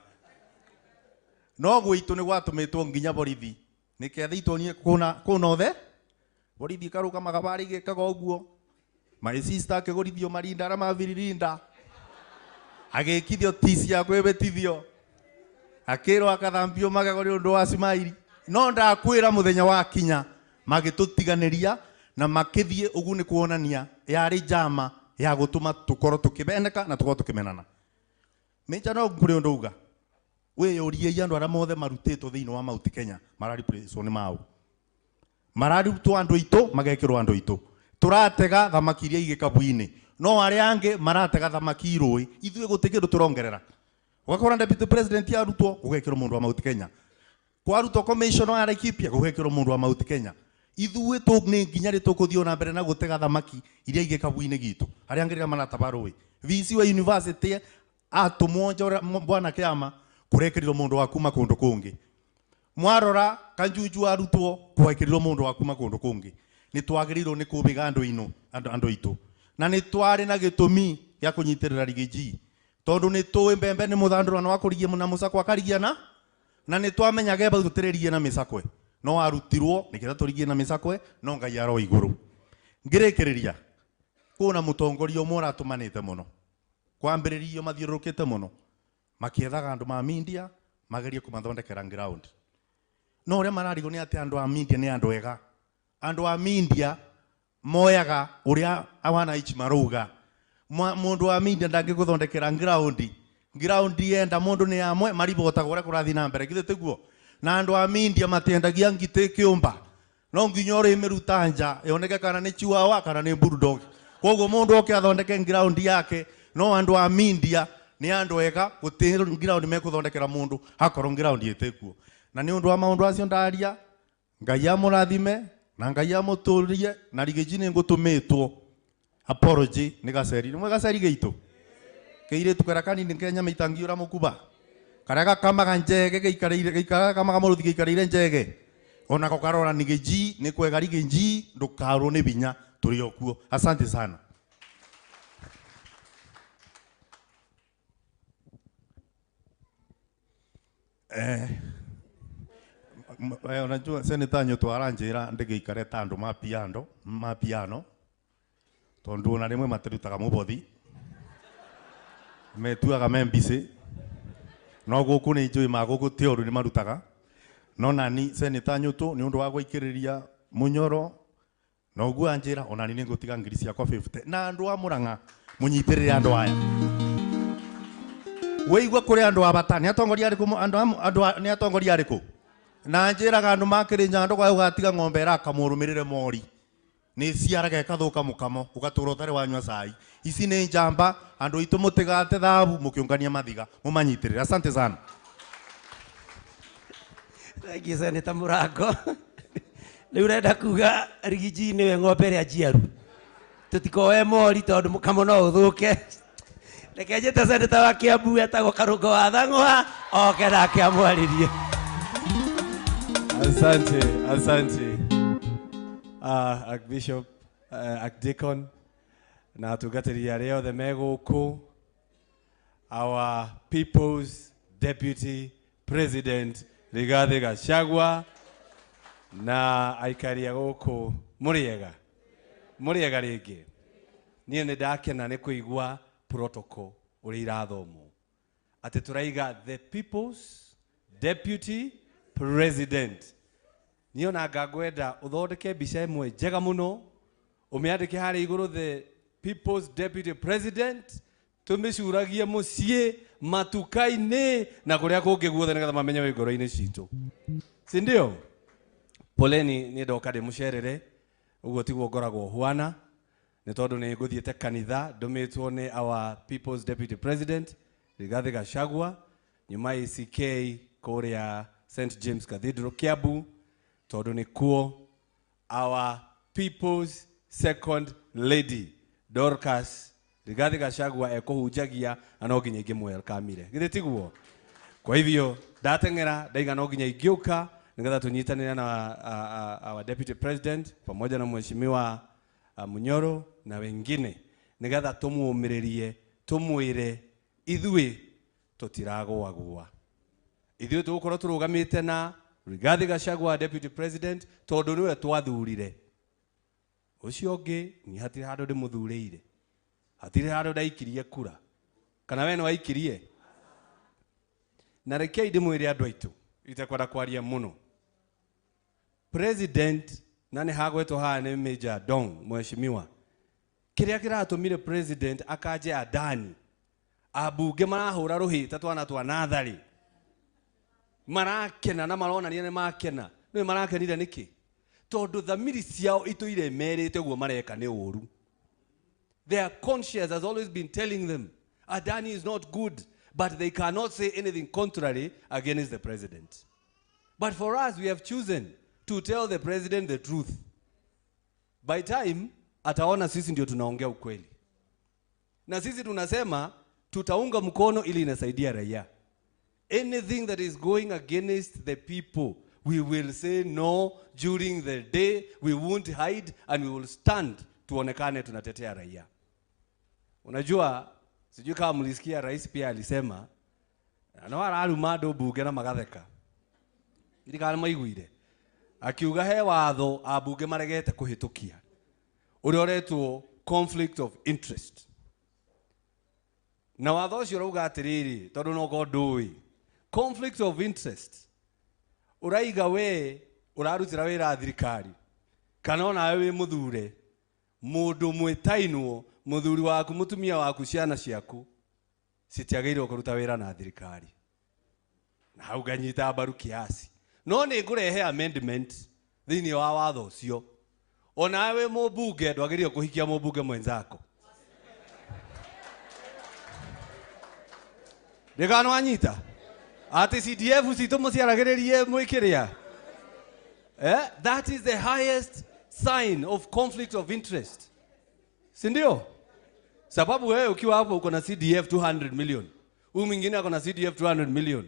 no gwitũ nĩ gwatũmĩtwo nginya borithi nĩketha itonye kũna othe borithi karuka magabarĩ gĩkaga ũguo my sister akĩgũrithio marinda arĩa mabiririnda agĩkithio tisi ya kwĩbĩtithio akĩrwo akathambio magego nĩ ũndũ wa Smaili no ndakwĩra mũthenya wa kinya magĩtũtiganĩria na makĩthiĩ ũguo nĩ kuonania yarĩ njama ya gũtũma tũkorwo tũkĩbeneka na tũkorwo tũkĩmenana. Mĩnja no kũrĩ ũndũ uga wĩyũriei andũ arĩa mothe marutĩtwo thĩinĩ wa Mount Kenya mararipũrĩcwo nĩ mau mararutwo andũ aitũ magekĩrwo andũ aitũ tũratega thamaki iria igĩkabu-inĩ no arĩa angĩ maratega thamaki irũĩ ithuĩ gũtirĩ kĩndũ tũrongerera. Ũgakora deputy president yarutwo ũgekĩrwo mũndũ wa Mount Kenya kwarutwo commissioner ya Laikipia gũgekĩrwo mũndũ wa Mount Kenya. Ithuĩ nĩ nginya rĩ tũkũthiĩ na mbere na gũtega thamaki iria igĩkabu-inĩ gitu arĩa angĩ rĩrĩa marataba rũĩ. VC wa university atũmwo bwana Kĩama kũrekĩrirwo mũndũ wa kuma kũndũ kũngĩ mwarora Kanjuju arutwo kwekĩrirwo mũndũ wa kuma kũndũ kũngĩ. Nĩ twagĩrĩirwo nĩ kũbiga andũ aitũ na nĩ twarĩ na gĩtũmi gĩa kũnyitĩrĩra Rigĩnji tondũ nĩ tũĩ Mbembe nĩ mũthandũrano wa kũrigia na Mũcakwe akarigiana na nĩ twamenyaga bau tũtirĩrigie na Mĩcakwe no arutirwo nĩgetha tũrigie na Mĩcakwe no Ngai aro igũrũ. Ngĩrĩkĩrĩria kuna mũtongoria ũmwe ũratũmanĩte mũno kwambĩrĩrio mathiũrũrũkĩte mũno makĩethaga andũ ma media magerie kũmathondekera ground no ũrĩa mararigwo nĩ atĩ andũ a media nĩ andũ ega. Andũ a media moyaga ũrĩa wananchi marauga mũndũ wa media ndangĩgũthondekera ground yenda mũndũ nĩ amwe maribotaga ũrĩa kũrathiĩ na mbere githĩ tiguo na andũ a media matiendagia ngitĩ kĩũmba no nginya ũrĩmĩruta nja yoneke kana nĩ chihuahua kana nĩ bulldog. Koguo mũndũ oke athondeke ground yake no andũ a media nĩ andũ ega gũtĩ ground mekũthondekera mũndũ akorwo ground ĩtĩkuo. Na nĩ ũndũ wa maũndũ acio ndaria Ngai amũrathime na Ngai amũtũrie na Rigĩnji nĩ ngũtũmĩtwo apology nĩ gaceri nĩ gaceri gĩitũ kĩirĩtu karĩa kanini Kenya mĩtangi ũra mũkuba karĩa gakamaga njege gĩikaraga kamaga mũrũthi gĩikarĩire njege onako karora Rigĩnji nĩ kwega Rigĩnji ndũkarwo nĩ binya tũrĩ okuo. Asante sana. Unajua Senator Nyũtũ aranjĩra ndĩgĩikare ta andũ ma piano tondũ ona rĩmwe matirutaga mũbothi metuaga membisi no gũkũ nĩ njũĩ magũkũ teoru nĩ marutaga no nani Senator Nyũtũ nĩ ũndũ wa gũikĩrĩria mũnyoro na ũguo anjĩra ona nĩ ngũtiga ngiri ciakwa 50 na andũ a Mũrang'a mũnyitĩrĩre andũ aya wĩigua kũrĩ andũ a bata nĩ atongoria arĩkũ nĩ atongoria arĩkũ na njĩraga andũ makĩrĩnya andũ kwa ũgatiga ng'ombe ĩrakamũrũmĩrĩre mori nĩ ciaraga ĩkathũka mũkamo ũgatũra ũtarĩ wanyua cai. Ici nĩ njamba andũ aitũ mũtigate thabu mũkĩũngania mathiga mũmanyitĩrĩre. Asante sana. Thank you Senator Mũrango. Rĩu ũrenda kuga Rigĩnji nĩwe ng'ombe ĩrĩa njiaru tũtikoe mori tondũ mũkamo no ũthũke Rekejete seneta wa Kiambu etagwo Karungo wa Thang'wa oke nake amwaririe. Asante. Archbishop, Archdeacon, na atungatĩri arĩa othe me gũkũ, our People's Deputy President Rigathi Gachagua, na aikari a gũkũ mũrĩega rĩngĩ. Niĩ nĩ ndakena nĩ kũigua protocol ũrĩa irathomwo atĩ tũraiga the People's Deputy President. Niĩ ona ngangwenda ũthondeke mbica ĩmwe njega mũno, ũmĩandĩke harĩa igũrũ the People's Deputy President, tũmĩcuragie mũciĩ, matuka-inĩ na kũrĩa kũngĩ guothe nĩgetha mamenye wĩ ngoro-inĩ citũ. Si ndio? Poleni nĩ ndoka ndĩmũcerere, ũguo tiguo ngoragwo huana, nĩ tondũ nĩ ngũthiĩte kanitha ndũmĩtwo nĩ our People's Deputy President Rigathi Gachagua nyuma ACK kũrĩa St James Cathedral Kiambu, tondũ nĩ kuo our People's Second Lady Dorcas Rigathi Gachagua ekũhunjagia na no nginya ingĩmwelkamire. Githĩ tiguo? Kwa hivyo ndateng'era ndaiga no nginya ingĩũka nĩgetha tũnyitanĩre na our Deputy President pamoja na mheshimiwa Munyoro na wengine nĩgetha tũmũmĩrĩrie, tũmwĩre ithuĩ tũtiragũagũa. Ithuĩ tũgũkorwo tũrũgamĩte na Rigathi Gachagua Deputy President tondũ nĩwe twathurire. Ũcio ũngĩ ni hatirĩ handũ ndĩmũthurĩire, hatirĩ handũ ndaikirie kura, kana we nĩ waikirie? Na rekei ndĩmwĩre andũ aitũ itakwenda kwaria mũno. President na nĩ hagwetwo haha nĩ Major Dong mheshimiwa, kĩrĩa kĩratũmire president akanje Adani, abunge marahũra rũhĩta twana twa natharĩ, marakena na maronania nĩ makena. Nĩ marakenire nĩkĩ? Tondũ thamiri ciao itũire merĩte ũguo mareka nĩ ũru. Their conscience has always been telling them Adani is not good, but they cannot say anything contrary against the president. But for us, we have chosen to tell the president the truth. By time ataona sisi ndio tunaongea ukweli, na sisi tunasema tutaunga mkono ili inasaidia raia. Anything that is going against the people, we will say no during the day. We won't hide and we will stand tuonekane tunatetea raia. Unajua, sijui kama mlisikia rais pia alisema na wararuma andũ bunge na magatheka. Thirikari maiguire akiuga he watho abunge maregete kuhitukia ũrĩa ũretwo conflict of interest. Na watho ũcio ũrauga atĩrĩrĩ, tondũ no ndũĩ conflict of interest ũraiga we ũrarutĩra wĩra thirikari kana onawe wĩ mũthure, mũndũ mwĩtainwo, mũthuri waku, mũtumia waku, ciana ciaku citiagĩrĩirwo kũruta wĩra na thirikari. Na hau nganyita mbaru kiasi, no nĩ ngũrehe amendment thĩinĩ wa watho ũcio. Onawe mũmbunge ndwagĩrĩirwo kũhikia mũmbunge mwenzako. Ndĩgano anyita ati CDF citũ mũciaragĩrĩrie mwĩkĩrĩa. That is the highest sign of conflict of interest. Si ndio? Sababu wewe ukiwa hapo uko na CDF 200 million, huyu mwingine ako na CDF 200 million.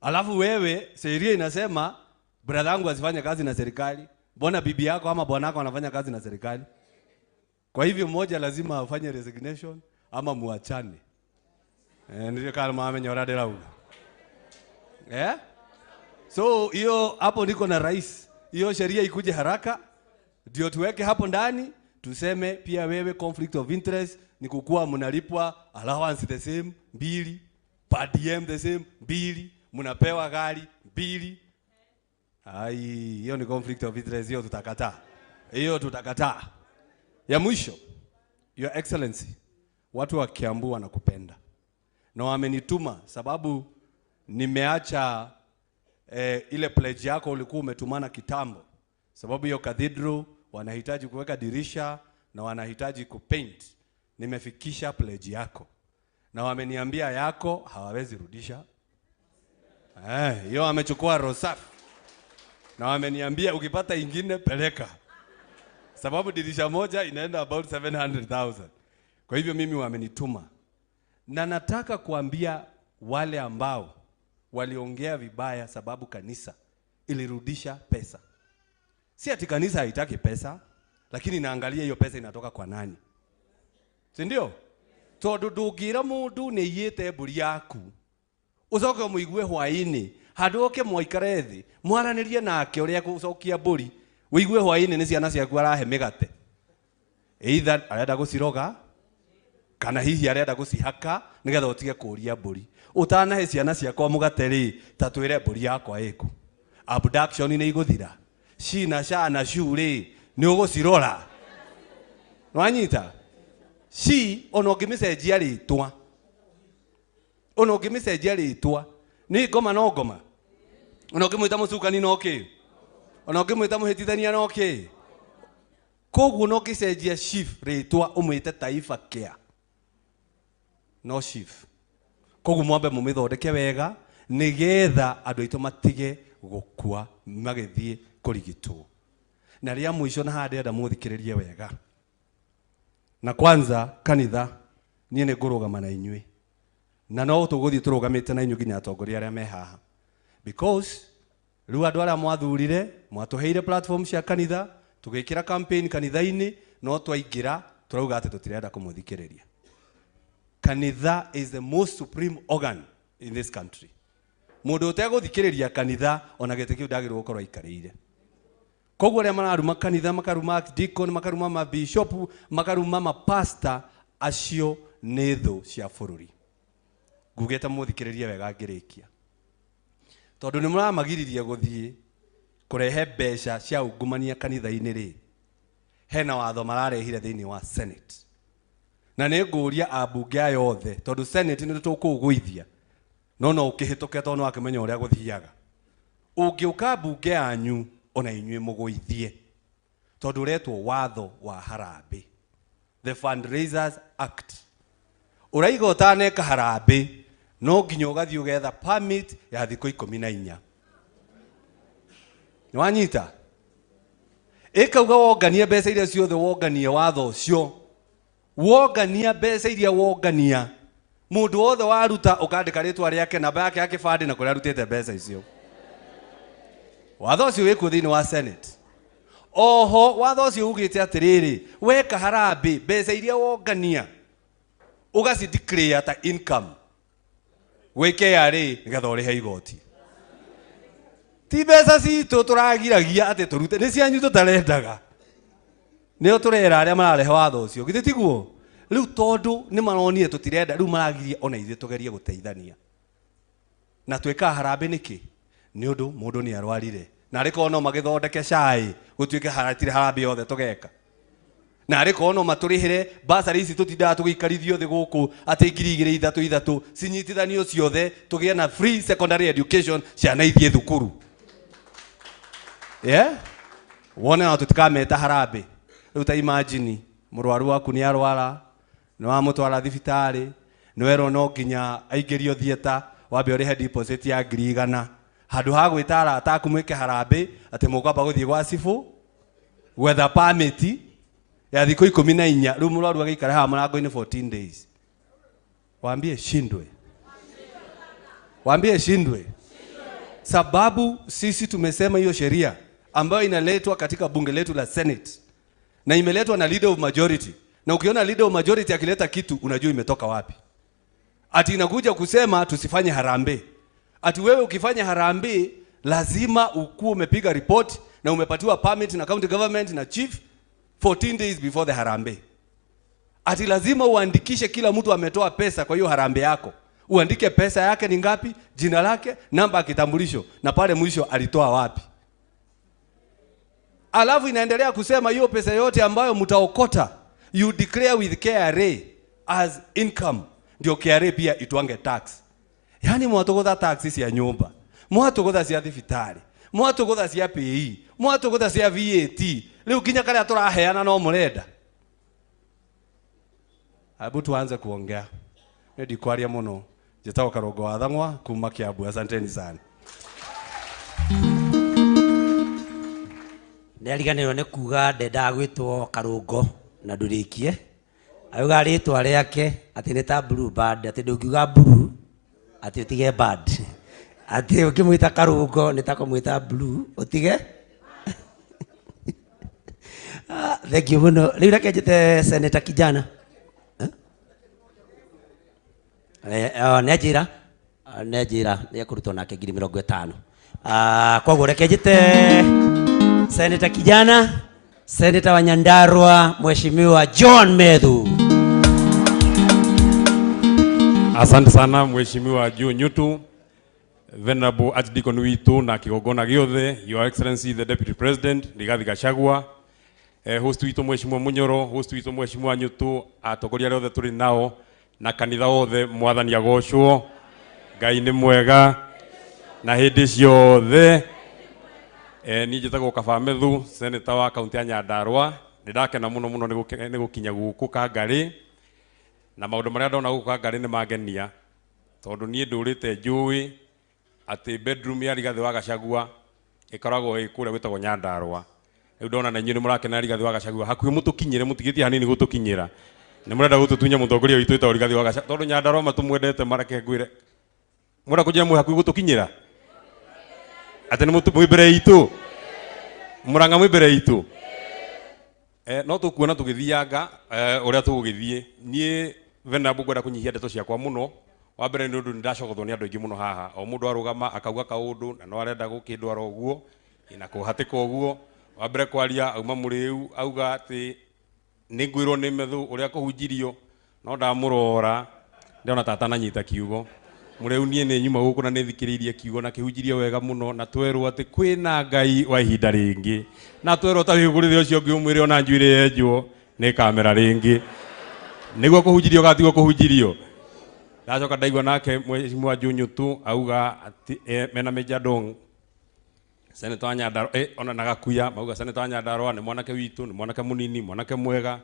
Alafu wewe sheria inasema brother yangu asifanye kazi na serikali, mbona bibi yako ama bwana wako anafanya kazi na serikali? Kwa hivyo mmoja lazima afanye resignation ama muachane. Ndio kama amenyora derauga. So hiyo hapo niko na rais. Hiyo sheria ikuje haraka ndio tuweke hapo ndani, tuseme pia wewe conflict of interest ni kukua mnalipwa allowance the same 2, per diem the same 2, mnapewa gari 2. Ai, hiyo ni conflict of interest, hiyo tutakataa. Hiyo tutakataa. Ya mwisho, Your Excellency, watu wa Kiambu wanakupenda. Na wamenituma sababu nimeacha ile pledge yako ulikuwa umetumana kitambo. Sababu hiyo cathedral wanahitaji kuweka dirisha na wanahitaji kupaint. Nimefikisha pledge yako. Na wameniambia yako hawawezi rudisha. Hiyo wamechukua rosafi. Na wameniambia ukipata ingine peleka. Sababu dirisha moja inaenda about 700,000. Kwa hivyo mimi wamenituma. Na nataka kuambia wale ambao waliongea vibaya sababu kanisa ilirudisha pesa. Si ati kanisa haitaki pesa, lakini naangalia hiyo pesa inatoka kwa nani. Si ndio? Tondu ndungira mundu ni yite mburi yaku. Ucoke muigue hwaini, handu oke mwaikare thi, mwaranirie nake uria gucokia mburi. Uigue hwaini ni ciana ciaku arahe migate. Either arenda guciroga kana hihi arenda gucihaka nigetha utige kuria mburi. Utanahe ciana ciakwa mugate ri, ta twire mburi yakwa iku. Abduction ni iguthira. Shina shana shure ni ugucirora. Nwanyita? Si ono ngimicenjia ritwa. Ono ngimicenjia ritwa. Ni ngoma no ngoma. Ono ngimwita mucukani no ki. Ono ngimwita muhitithania no ki. Koguo no ngicenjia chief ritwa umwite Taifa Care. No chief. Koguo mwambe mumithondeke wega nigetha andu aitu matige gukua magithie kurigitwo. Na ria mwisho na hande nda muthikiririe wega. Na kwanza kanitha nie ne ngurugama na inyui. Na no tuguthie turugamite na inyui nginya atongoria aria me haha. Because riu andu aria mwathurire mwatuheire platform cia kanitha tugikira campaign kanitha-ini no twaingira turauga ati tutirenda kumuthikiriria. Kanitha is the most supreme organ in this country. Mundu uteguthikiriria kanitha ona gite kiu ndagirwo gukorwo ikarire. Koguo aria mararuma kanitha makaruma deacon makaruma ma bishop makaruma ma pastor acio nĩ thũ cia bũrũri. Ngugĩte mũthikĩrĩrie wega ngĩrĩkia. Tondũ nĩ mũramagiririe gũthiĩ kũrehe mbeca cia ungumania kanitha-inĩ rĩ. Hena watho mararehire thĩinĩ wa Senate. Na nĩ ngũria ambunge aya othe tondũ Senate nĩ tũkũgũithia. No ũkĩhĩtũke tondũ no akĩmenya ũrĩa gũthiaga. Ũngĩũka mbunge yanyu ona inyuĩ mũgũithie. Tondũ ũretwo watho wa harambĩ. The Fundraisers Act. Uraiga ũtaneka harambĩ no nginya ũgathiĩ ũgetha permit ya thikũ 14. Nĩ wanyita? Ĩkauga wongania mbeca iria ciothe wongania watho ũcio. Wongania mbeca iria wongania. Mũndũ wothe waruta ũkandĩka rĩtwa rĩake namba yake ya kĩbandĩ na kũrĩa arutĩte mbeca icio. Watho ũcio wĩkuo thĩinĩ wa Senate. Oho watho ũcio ugĩte atĩrĩrĩ, weka harambĩ mbeca iria wongania ugaci declare ta income. Weke yarĩ nĩgetha ũrĩhe igoti. Ti mbeca citũ tũragiragia atĩ tũrute, nĩ cianyu tũtarendaga. Nĩo tũrera arĩa mararehe watho ũcio. Githĩ tiguo? Rĩu tondũ nĩ maronire tũtirenda, rĩu maragiria ona ithuĩ tũgerie gũteithania. Na twĩka harambĩ nĩkĩ? Nĩ ũndũ mũndũ nĩ arwarire. Na arĩko no magĩthondeke cai gũtuĩke haratire harambĩ yothe tũgeka. Na arĩko no matũrĩhĩre basari ici tũtindaga tũgĩikarithio thĩ gũkũ atĩ 2,300 cinyitithanio ciothe tũgĩe na free secondary education ciana ithiĩ thukuru. Wone na tũtikameta harambĩ. Rĩu ta imagine mũrwaru waku nĩ arwara, nĩ wamũtwara thibitarĩ, nĩ werwo no nginya aingĩrio theater, wambe ũrĩhe deposit ya 100,000. Handũ ha gwĩta arata aku mwĩke harambĩ atĩ mũkwamba gũthiĩ gwa cibũ gwetha permit ya thikũ 14, rĩu mũrwaru agĩikara haha mũrango-inĩ 14 days. Waambie shindwe. Waambie shindwe. Sababu sisi tumesema hiyo sheria ambayo inaletwa katika bunge letu la Senate na imeletwa na leader of majority. Na ukiona leader of majority akileta kitu unajua imetoka wapi. Ati inakuja kusema tusifanye harambee. Ati wewe ukifanya harambee lazima ukue umepiga report na umepatiwa permit na county government na chief 14 days before the harambee. Ati lazima uandikishe kila mtu ametoa pesa kwa hiyo harambee yako. Uandike pesa yake ni ngapi, jina lake, namba ya kitambulisho na pale mwisho alitoa wapi. Alafu inaendelea kusema hiyo pesa yote ambayo mtaokota you declare with KRA as income. Ndio KRA pia ituange tax. Yani mwatogotha taxi cia nyumba, mwatogotha cia thibitarĩ, mwatogotha cia PE, mwatogotha cia VAT. Rĩu kinya karia tũraheana no mũrenda. Hebu tuanze kuongea. Ndio kwaria muno. Njĩtagwo Karũngo wa Thang'wa kuma Kiambu. Asanteni sana. Nĩariganĩrwo nĩ kuga ndendaga gwĩtwo Karũngo na ndũrĩkie. Auga ritwa riake ati ni ta blue bird ati ndungiuga blue ati utige bird ati ukimwita karungo ni ta kumwita blue utige. Thank you muno. Riu reke njite Senator kijana nejira nä ekå rutwo nake 50,000. Koguo reke njite Senator kijana, Senator wa Nyandarua, Mheshimiwa John Medhu. Asante sana Mheshimiwa John Nyutu, Venerable Archdeacon witu na kigogona giothe, Your Excellency the Deputy President Rigathi Gachagua, host witu Mheshimiwa Munyoro, host witu Mheshimiwa Nyutu, atongoria othe turi nao na kanitha othe mwathani agocwo. Ngai nĩ mwega na hĩndĩ ciothe. Ni njĩtagwo Kaba Methu, Senator wa kaunti ya Nyandarua. Nĩ ndakena mũno mũno nĩ gũkinya gũkũ Kangarĩ, na maũndũ marĩa ndona gũkũ Kangarĩ nĩ mangenia, tondũ niĩ ndũrĩte njũĩ atĩ bedroom ya Rigathi wa Gachagua ĩkoragwo ĩ kũrĩa gwĩtagwo Nyandarua. Rĩu ndona na inyuĩ nĩ mũrakena Rigathi wa Gachagua, hakuhĩ mũtũkinyĩre, mũtigĩtie hanini gũtũkinyĩra. Nĩ mũrenda gũtũtunya mũtongoria witũ wĩtagwo Rigathi wa Gachagua, tondũ Nyandarua matũmwendete mareke ngwĩre. Mũrenda kũnjĩra mwĩ hakuhĩ gũtũkinyĩra atĩ nĩ mwĩ mbere itũ, Mũrang'a mwĩ mbere itũ. No tũkuona tũgĩthianga ũrĩa tũgũgĩthiĩ. Niĩ Venerable ngwenda kũnyihia ndeto ciakwa mũno. Wa mbere nĩ ũndũ nĩ ndacogothwo nĩ andũ aingĩ mũno haha, o mũndũ arũgama akauga kaũndũ na no arenda gũkĩndwara ũguo na kũhatĩka ũguo. Wa mbere kwaria auma mũrĩu auga atĩ nĩ ngwĩrwo nĩ Methu ũrĩa kũhunjirio, no ndamũrora ndĩrona tata nanyita kiugo. Mũrĩu niĩ nĩ nyuma gũkũ na nĩ thikĩrĩirie kiugo na kĩhunjirie wega mũno, na twerwo atĩ kwĩna Ngai wa ihinda rĩngĩ, na twerwo ta wĩgũrĩre ũcio ũngĩ ũmwĩre ona njuĩrĩ yenjwo nĩ kamera rĩngĩ, nĩguo kũhunjirio gatigwo kũhunjirio. Ndacoka ndaigua nake Mheshimiwa John Nyutu auga atĩ mena Major Dong, Senator wa Nyandarua, ona na Gakuya mauga Senator wa Nyandarua nĩ mwanake witũ, nĩ mwanake mũnini, mwanake mwega,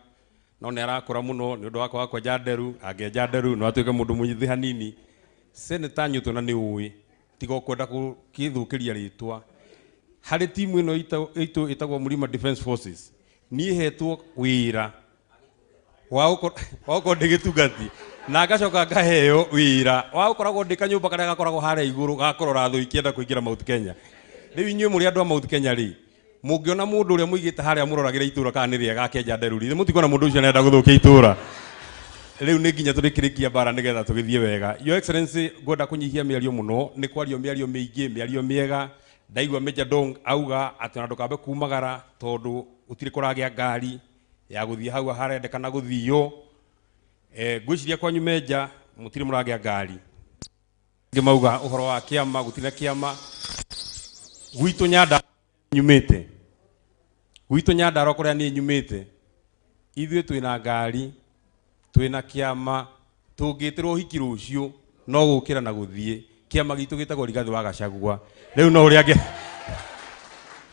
no nĩ arakũra mũno nĩ ũndũ wa kwaga kwenja nderu, angĩenja nderu no atuĩke mũndũ mũnyithi hanini. Senator Nyutu na nĩ ũĩ tiga kwenda gũkĩthũkĩria rĩtwa harĩ timu ĩno itũ ĩtagwo Mlima Defense Forces. Niĩ hetwo wĩra wa gũkorwo ndĩ gĩtungati na ngacoka ngaheo wĩra wa gũkoragwo ndĩ kanyũmba karĩa gakoragwo harĩa igũrũ gakũrora thũ ikĩenda kũingĩra Mount Kenya. Rĩu inyuĩ mũrĩ andũ a Mount Kenya rĩ, mũngĩona mũndũ ũrĩa mũigĩte harĩa mũroragĩra itũra kana nĩ rĩega akenja nderu rĩ, mũtikona mũndũ ũcio arenda gũthũkia itũra. Rĩu nĩ nginya tũrĩkĩrĩkia bara nĩgetha tũgĩthiĩ wega. Your Excellency ngwenda kũnyihia mĩario mũno, nĩ kwario mĩario mĩingĩ, mĩario mĩega. Ndaigua Major Dong auga atĩ ona ndũkambe kumagara tondũ gũtirĩ kũragĩa ngari ya gũthiĩ hau harendekana gũthiio. Ngwĩciria kwanyu Meja mũtirĩ mũragĩa ngari. Ngĩ mauga ũhoro wa kĩama, gũtirĩ kĩama. Gwitũ Nyandarua nyumĩte, gwitũ Nyandarua kũrĩa niĩ nyumĩte, ithuĩ twĩna ngari, twĩna kĩama, tũngĩtĩrwo ũhiki rũciũ no gũkĩra na gũthiĩ. Kĩama gitũ gĩtagwo Rigathi wa Gachagua. Rĩu no ũrĩa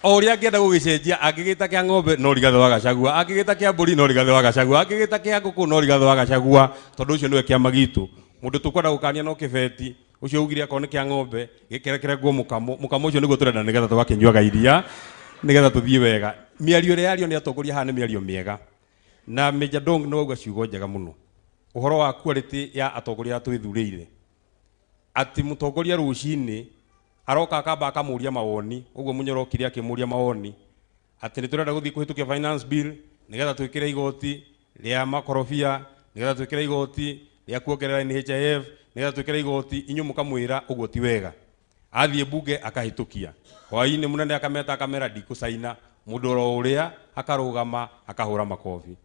angĩenda gũgĩcenjia, angĩgĩta kĩa ng'ombe no Rigathi wa Gachagua, angĩgĩta kĩa mbũri no Rigathi wa Gachagua, angĩgĩta kĩa ngũkũ no Rigathi wa Gachagua, tondũ ũcio nĩwe kĩama gitũ. Mũndũ tũkwenda gũkania no kĩbeti, ũcio ugire akorwo nĩ kĩa ng'ombe gĩkerekerengwo mũkamo ũcio nĩguo tũrenda nĩgetha tũgakĩnyuaga iria nĩgetha tũthiĩ wega. Mĩario ĩrĩa yario nĩ atongoria haha nĩ mĩario mĩega, na Major Dong no auga ciugo njega mũno. Ũhoro wa quality ya atongoria twĩthurĩire, atĩ mũtongoria rũcinĩ aroka akamba akamũria mawoni, ũguo Munyoro okire akĩmũria mawoni atĩ nĩ tũrenda gũthiĩ kũhĩtũkia finance bill nĩgetha twĩkĩre igoti rĩa makorobia, nĩgetha twĩkĩre igoti rĩa kuongerera NHIF, nĩgetha twĩkĩre igoti, inyuĩ mũkamwĩra ũguo ti wega. Athiĩ mbunge akahĩtũkia, hwaĩ-inĩ mũnene akameta akamera ndikũcaina, mũndũ oro ũrĩa akarũgama akahũra makobi.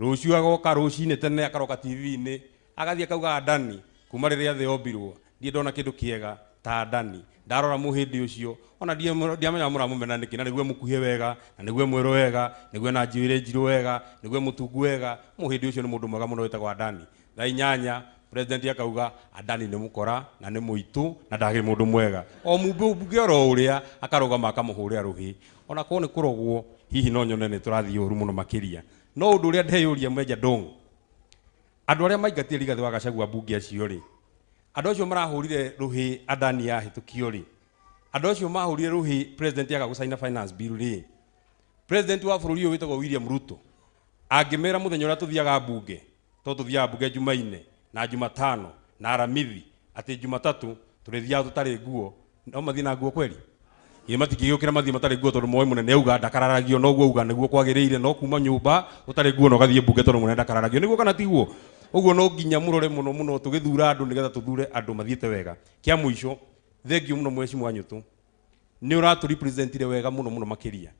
Rũciũ agoka rũcinĩ tene akaroka TV-inĩ agathiĩ akauga Adani kuma rĩrĩa thĩ yombirwo ndiĩ ndona kĩndũ kĩega ta Adani, ndarora mũhĩndĩ ũcio ona ndiamenya mũramũmena nĩkĩ, na nĩguo mũkuhĩ wega, na nĩguo mwĩrũ wega, nĩguo na njuĩrĩ njirũ wega, nĩguo mũtungu wega, mũhĩndĩ ũcio nĩ mũndũ mwega mũno wĩtagwo Adani. Thaa 8 president akauga Adani nĩ mũkora na nĩ mũitũ na ndagĩ mũndũ mwega. O mbunge oro ũrĩa akarũgama akamũhũrĩra rũhĩ, ona korwo nĩ kũrogwo hihi no nyone nĩ tũrathiĩ ũru mũno makĩria. No ũndũ ũrĩa ndeyũria Major Dong, andũ arĩa maingatire Rigathi wa Gachagua mbunge acio rĩ, andũ acio marahũrire rũhĩ Adani yahĩtũkio rĩ, andũ acio mahũrire rũhĩ president yaga gũcaina finance bill rĩ, president wa bũrũri ũyũ wĩtagwo William Ruto angĩmera mũthenya ũrĩa tũthiaga mbunge to tuthia mbuge Jumaine na Jumatano na Aramithi ati Jumatatu tulithia tutari nguo no mathi na nguo kweli ye matikigukira mathi matari nguo tondu moyo munene auga ndakararagio no guo auga niguo kwagiriire no kuma nyumba utari nguo no gathie mbuge tondu munene ndakararagio niguo kana tiguo uguo no nginya murore muno muno tugithura andu nigetha tuthure andu mathiete wega kia muico thengiu muno mheshimiwa Nyutu ni uratu representire wega muno muno makiria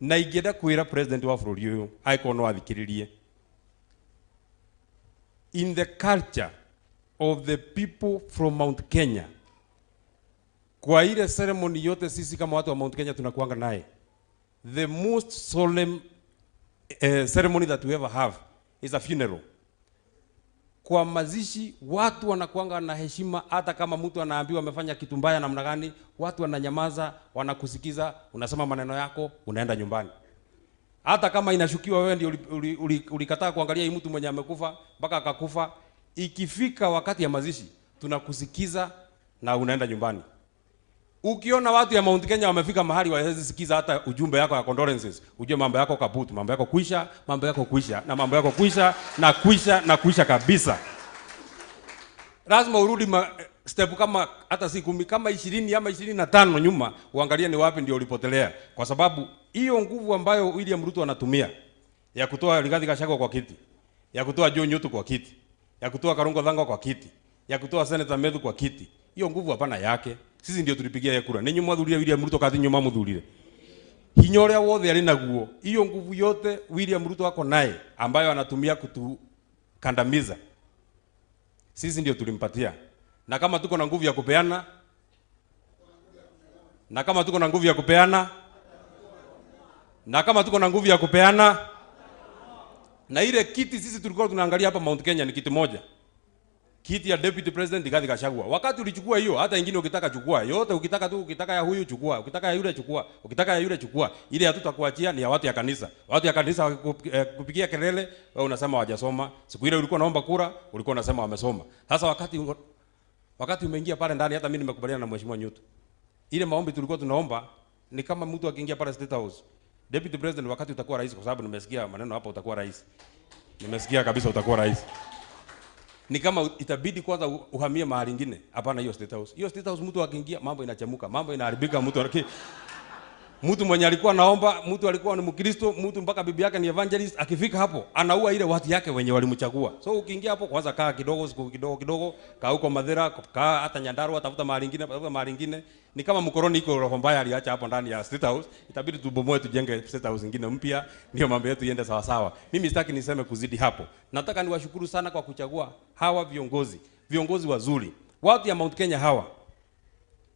na ingenda kwira president wa bururi uyu aiko no athikiririe in the culture of the people from Mount Kenya kwa ile ceremony yote sisi kama watu wa Mount Kenya tunakuanga naye the most solemn ceremony that we ever have is a funeral. Kwa mazishi watu wanakuanga na heshima, hata kama mtu anaambiwa amefanya kitu mbaya namna gani, watu wananyamaza, wanakusikiza, unasema maneno yako, unaenda nyumbani. Hata kama inashukiwa wewe ndio ulikataa kuangalia hii mtu mwenye amekufa mpaka akakufa, ikifika wakati ya mazishi tunakusikiza na unaenda nyumbani. Ukiona watu ya Mount Kenya wamefika mahali wawezi sikiza hata ujumbe yako ya condolences, ujue mambo yako kaputu, mambo yako kuisha, mambo yako kuisha, na mambo yako kuisha na kuisha na kuisha kabisa. Lazima urudi step kama hata si 10 kama 20 ama 25 nyuma, uangalie ni wapi ndio ulipotelea, kwa sababu hiyo nguvu ambayo William Ruto anatumia ya kutoa Rigathi Gachagua kwa kiti, ya kutoa John Nyutu kwa kiti, ya kutoa Karungo Thang'wa kwa kiti, ya kutoa Senator Methu kwa kiti, hiyo nguvu hapana yake. Sisi ndio tulipigia ya kura. Ninyi mwathurire William Ruto kathi nyuma muthurire. Hinya uria wothe ari naguo, hiyo nguvu yote William Ruto ako naye ambayo anatumia kutukandamiza. Sisi ndio tulimpatia. Na kama tuko na nguvu ya kupeana, na kama tuko na nguvu ya kupeana, na kama tuko na nguvu ya kupeana, na ile kiti sisi tulikuwa tunaangalia hapa Mount Kenya ni kiti moja. Kiti ya Deputy President Rigathi Gachagua. Wakati ulichukua hiyo, hata ingine ukitaka chukua. Yote ukitaka tu, ukitaka ya huyu chukua, ukitaka ya yule chukua, ukitaka ya yule chukua. Ile hatutakuachia ni ya watu ya kanisa. Watu ya kanisa kupigia kelele, wewe unasema hawajasoma. Siku ile ulikuwa naomba kura, ulikuwa unasema wamesoma. Sasa wakati umeingia pale ndani, hata mimi nimekubaliana na Mheshimiwa Nyutu. Ile maombi tulikuwa tunaomba ni kama mtu akiingia pale State House. Deputy President, wakati utakuwa rais, kwa sababu nimesikia maneno hapa utakuwa rais. Nimesikia kabisa utakuwa rais. Ni kama itabidi kwanza uhamie mahali nyingine. Hapana hiyo State House. Hiyo State House mtu akiingia mambo inachemuka, mambo inaharibika, mtu mwenye alikuwa naomba, mtu alikuwa ni Mkristo, mtu mpaka bibi yake ni evangelist, akifika hapo anaua ile watu yake wenye walimchagua. So ukiingia hapo kwanza kaa kidogo, siku kidogo, kaa huko Mathira, kaa hata Nyandarua, tafuta mahali nyingine, Ni kama mkoroni iko roho mbaya aliacha hapo ndani ya State House, itabidi tubomoe tujenge State House nyingine mpya, ndio mambo yetu iende sawa sawa. Mimi sitaki niseme kuzidi hapo. Nataka niwashukuru sana kwa kuchagua hawa viongozi wazuri. Watu ya Mount Kenya hawa.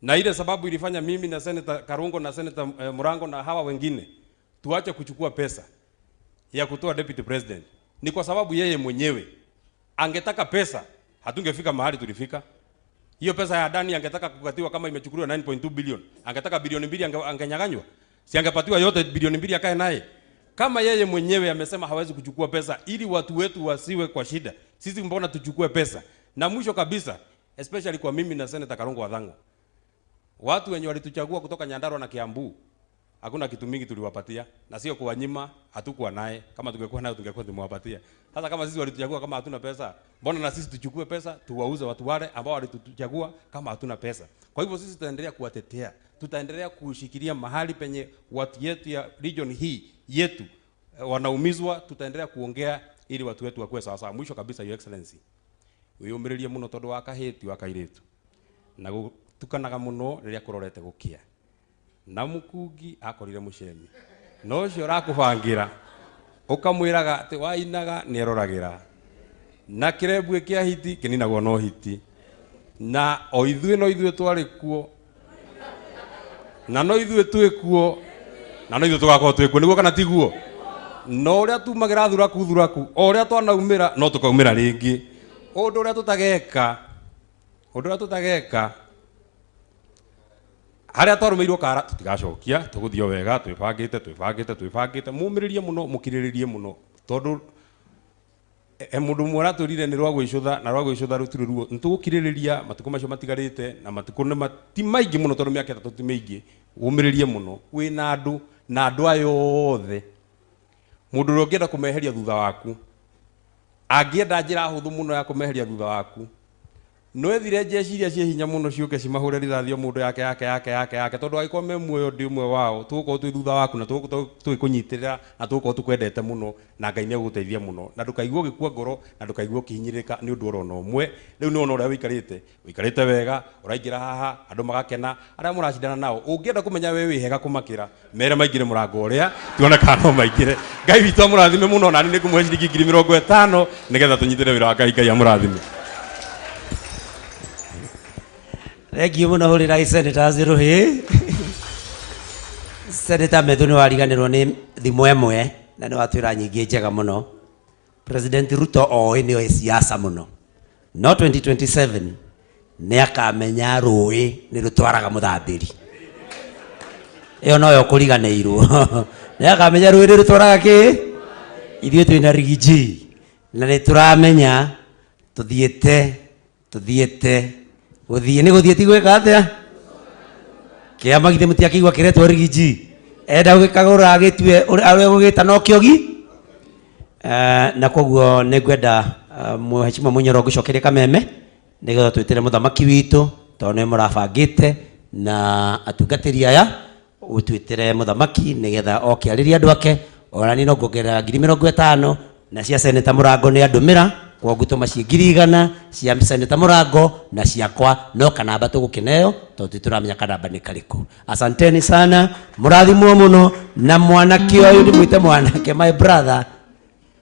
Na ile sababu ilifanya mimi na Senator Karungo na Senator Murango na hawa wengine tuache kuchukua pesa ya kutoa Deputy President. Ni kwa sababu yeye mwenyewe angetaka pesa, hatungefika mahali tulifika. Hiyo pesa ya Adani angetaka kukatiwa kama imechukuliwa 9.2 billion. Angetaka bilioni 2 angenyang'anywa. Si angepatiwa yote bilioni 2 akae naye. Kama yeye mwenyewe amesema hawezi kuchukua pesa ili watu wetu wasiwe kwa shida. Sisi mbona tuchukue pesa? Na mwisho kabisa, especially kwa mimi na Senator Karungo Thang'wa. Watu wenye walituchagua kutoka Nyandarua na Kiambu, hakuna kitu mingi tuliwapatia, na sio kuwanyima, hatukuwa naye. Kama tungekuwa naye tungekuwa tumewapatia. Sasa kama sisi walituchagua kama hatuna pesa, mbona na sisi tuchukue pesa tuwauze watu wale ambao walituchagua kama hatuna pesa? Kwa hivyo sisi tutaendelea kuwatetea. Tutaendelea kushikilia mahali penye watu yetu ya region hii yetu wanaumizwa, tutaendelea kuongea ili watu wetu wakuwe sawa sawa. Mwisho kabisa, Your Excellency, wiyumiririe muno tondu wa kahiti wa kairitu. Na tukanaga muno riria kurorete gukia. Na mukungi akorire mucemi. No cio rakubangira. Ukamwiraga ati wainaga ni eroragira. Na kirebwe kia hiti kininagwo no hiti. Na o ithuĩ twari kuo. Na no ithuĩ twĩ kuo. Na no ithuĩ tugakorwo twĩ kuo, niguo kana tiguo? No uria tumagira thuraku o uria twanaumira no tukaumira ringi. Undu uria tutageka haria twarumirwo kara tutigacokia, tuguthio wega, twibangite mumiririe muno, mukiriririe muno, tondu mundu mwara turire ni rwa gwicutha na rwa gwicutha rutire ruo. Nitugukiririria matuko macio matigarite na matuko ni mati maingi muno, tondu miaka 3 ti maingi. Umiririe muno wina andu na andu ayothe. Mundu uria ungienda kumeheria thutha waku Angĩenda njĩra hũthũ mũno ya kũmeheria thutha waku. No ethire jeshi iria cie hinya mũno ciũke cimahure rithathi mũndũ yake tondu agĩkorwo me muoyo ndi ũmwe wao tũgũkorwo twĩ thutha waku na tũgĩkũnyitĩrĩra na tũgũkorwo tũkwendete mũno na Ngai nĩegũgũteithia mũno na ndũkaigue ũgĩkua ngoro na ndũkaigue ũkĩhinyĩrĩka nĩ ũndũ ũrona ũmwe. Rĩu nĩwona ũrĩa wĩikarĩte wega, ũraingĩra haha andũ magakena, arĩa mũracindana nao ũngĩenda kũmenya we wĩ hega kũmakĩra mere maingĩre mũrango ũrĩa tuone kana no maingĩre. Ngai witũ amũrathime mũno na nĩ ngũmũhe ciringi 50,000 nĩgetha tũnyitĩre wĩra wa Ngai. Ngai amũrathime. Thank you muno hurira Senator Ziruhi. Senator Methu nĩ wariganĩrwo nĩ thimũ ĩmwe na nĩ watwĩra nyingĩ njega mũno. President Ruto oĩ nĩ oĩ siasa mũno. No 2027 nĩ akamenya rũĩ nĩ rũtwaraga mũthambĩri. Ĩyo noyo kũriganĩirwo. Nĩ akamenya rũĩ nĩ rũtwaraga kĩ? Ithuĩ twĩna rigiji na nĩ tũramenya tuthiĩte gũthiĩ nĩ gũthiĩ ti gwĩka atĩa kĩama githĩ mũtiakĩigua kĩretwo rigiji enda gũgĩkagũra agĩtue ũrĩa gũgĩta no kĩogi. Na koguo nĩ ngwenda Mheshimiwa Munyoro gũcokeria kameme nĩgetha twĩtĩre mũthamaki witũ tondũ nĩ mũrabangĩte na atungatĩri aya ũtwĩtĩre mũthamaki nĩgetha oke arĩria andũ ake. Ona niĩ no nguongerera 50,000 na cia Senator Mũrango nĩ andũmĩra kwa gutuma ciĩ 100 cia Senator Mũrango na ciakwa no kanamba tũgũkĩneo tondũ tũramenya kanamba nĩ karĩkũ. Asanteni sana, mũrathimwo mũno na mwanake ũyũ ndĩmwĩte mwanake, my brother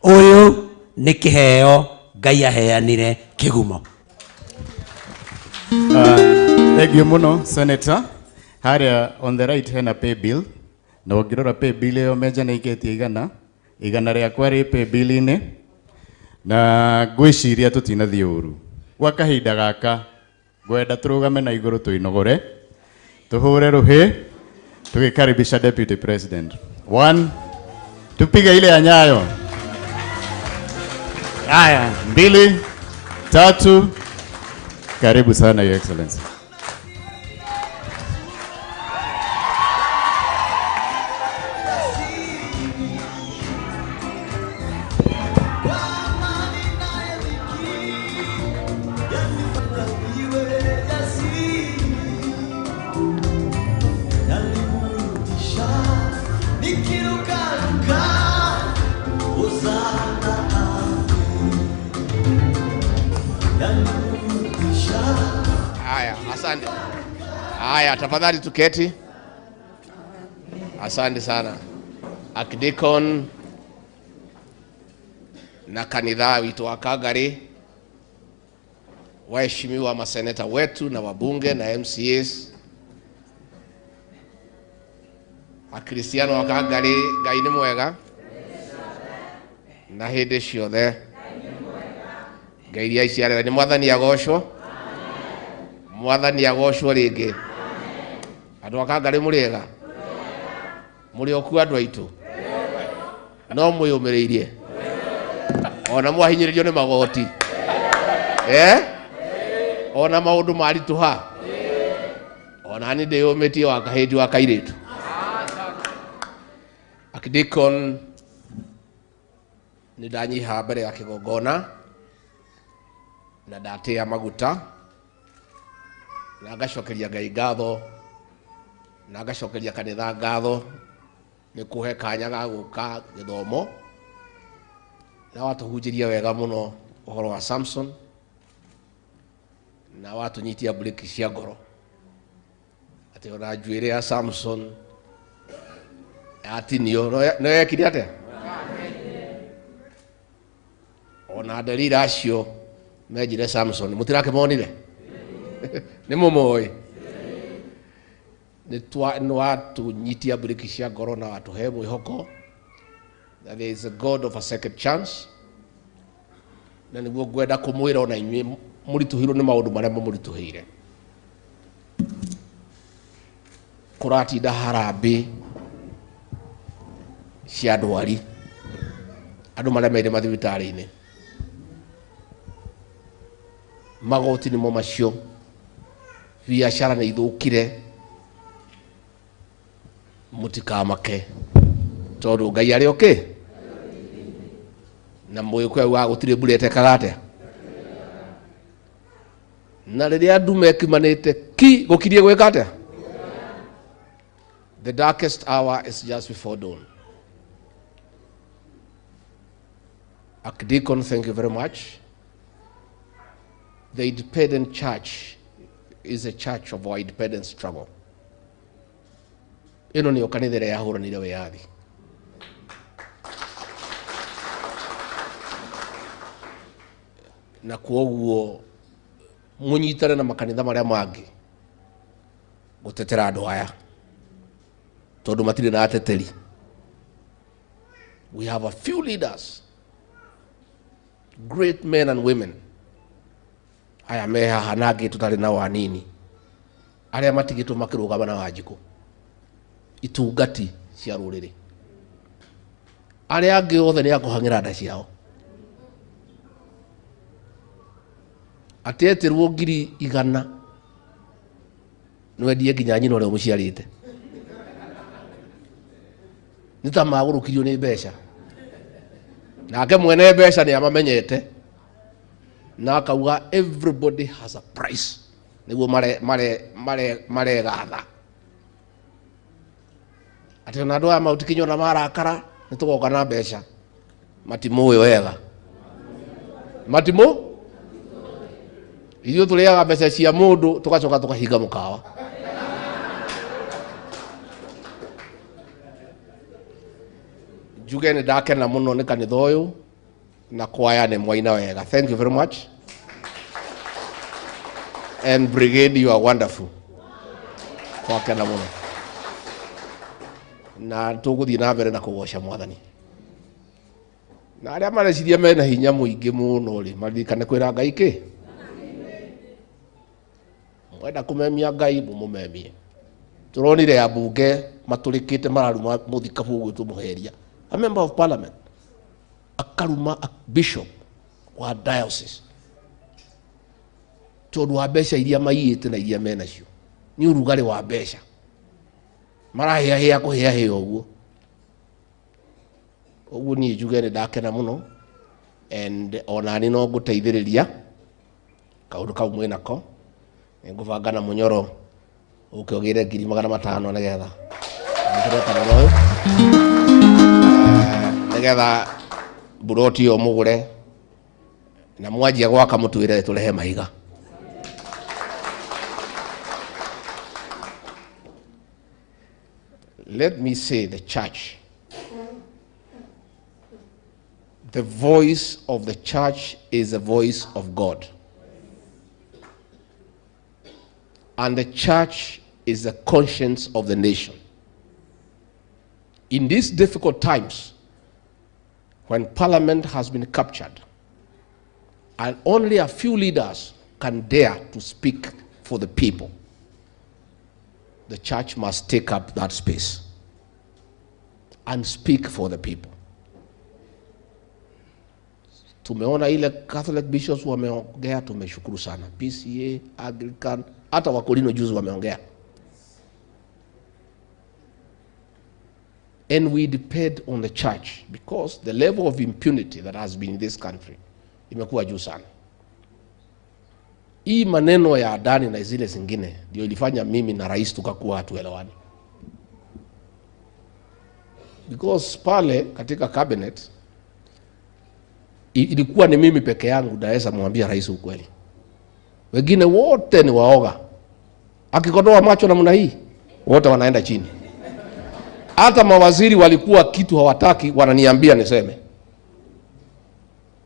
ũyũ nĩ kĩheo Ngai aheanire kĩgumo. Thank you muno Senator. Harĩa on the right hena pay bill na ũngĩrora pay bill ĩyo menja nĩ ĩkĩtie igana rĩakwa rĩ pay bill-inĩ na ngwĩciria tũtinathiĩ ũru. Gwa kahinda gaka ngwenda tũrũgame na igũrũ twĩnogore tũhũre rũhĩ tũgĩkaribisha Deputy President. 1 tupige ile ya nyayo. Haya, 2 3. Karibu sana Your Excellency. Haya, tafadhali tuketi. Asante sana. Archdeacon na kanitha wito wa Kagari, waheshimiwa maseneta wetu na wabunge na MCAs, akristiano wa Kagari, Ngai nĩ mwega na hĩndĩ ciothe. Ngai iria iciarĩra nĩ mwathani agocwo. Mwathani agocwo rĩngĩ. Andũ a Kagari mũrĩega? Mũrĩ okuo andũ aitũ? No mwĩyũmĩrĩirie? Ona mwahinyĩrĩrio nĩ magoti? Ona maũndũ maritũha? Ona niĩ ndĩyũmĩtie wa kahĩndi wa kairĩtu. Archdeacon nĩ ndanyiha mbere ya kĩgongona na ndatĩa maguta na ngacokeria Ngai ngatho na ngacokeria kanitha ngatho nĩ kũhe kanya ga gũka gĩthomo na watũhunjĩria wega mũno ũhoro wa Samson na watũnyitia breki cia ngoro atĩ ona njuĩrĩ ya Samson yatinio no yekire atĩa? Ona Delila acio menjire Samson mũtirakĩmonire? Nĩ mũmoĩ? Nĩ watũnyitia breki cia ngoro na watũhe mwĩhoko that there is a God of a second chance, na nĩguo ngwenda kũmwĩra ona inyuĩ mũritũhĩrwo nĩ maũndũ marĩa mamũritũhĩire. Kũratinda harambĩ cia ndwari, andũ marĩa meire mathibitarĩ-inĩ, magoti nĩmo macio, biacara nĩ ithũkire, mũtikamake tondũ Ngai arĩ okay. na mwikwe wa gutire burete kagate na riria andu mekimanite ki gukirie gwikate. The darkest hour is just before dawn. Archdeacon, thank you very much. The Independent Church is a church of our independent struggle. Ino ni kanitha iria yahuranire wiyathi. Na kuoguo munyitane na makanitha maria mangi gutetera andu aya tondu matire na ateteri. We have a few leaders, great men and women, aya meha hanagi tutari na wanini aria matigitwo makirugama na Wanjiku itungati cia ruriri aria angi othe ni akuhangira nda ciao ateterwo ngiri 100 nwendie nginya nyina uria muciarite nita magurukirio ni mbeca nake mwene mbeca ni amamenyete na akauga everybody has a price niguo mare gatha ati na andu aya mautikinyo na marakara nitugoka na mbeca matimuyo wega matimu ithuĩ tũrĩaga mbeca cia mũndũ tũgacoka tũkahinga mũkawa. Njuge nĩ ndakena mũno nĩ kanitha ũyũ na kwaya nĩ mwaina wega. Thank you very much. And brigade, you are wonderful. Kwakena mũno. Na tũgũthiĩ na mbere na kũgoca Mwathani. Na arĩa mareciria mena hinya mũingĩ mũno rĩ maririkane kwĩra Ngai kĩ? Mwenda kumemia Ngai mumemie. Turonire abunge maturikite mararuma muthikabu gwitu muheria. A member of parliament. Akaruma a bishop wa diocese. Tondu wa mbeca iria maiyite na iria mena cio. Ni urugari wa mbeca. Marahia kuhia uguo. Uguo ni njuge ni ndakena muno and onani no guteithiriria kaundu kau mwinako. Nguvanga na munyoro ukiogire 500 nigetha ngireta royo nigetha buroti o mugure na mwanjia gwaka mutuire turehe mahiga. Let me say the church, the voice of the church is the voice of God. And the church is the conscience of the nation. In these difficult times, when parliament has been captured, and only a few leaders can dare to speak for the people, the church must take up that space and speak for the people. Tumeona ile Catholic bishops wameongea, tumeshukuru sana. PCA, Anglican, hata Wakorino juzi wameongea. And we depend on the church because the level of impunity that has been in this country imekuwa juu sana. Hii maneno ya Adani na zile zingine ndio ilifanya mimi na rais tukakuwa hatuelewani. Because pale katika cabinet ilikuwa ni mimi peke yangu naweza mwambia rais ukweli. Wengine wote ni waoga. Akikodoa macho namna hii, wote wanaenda chini. Hata mawaziri walikuwa kitu hawataki wananiambia niseme.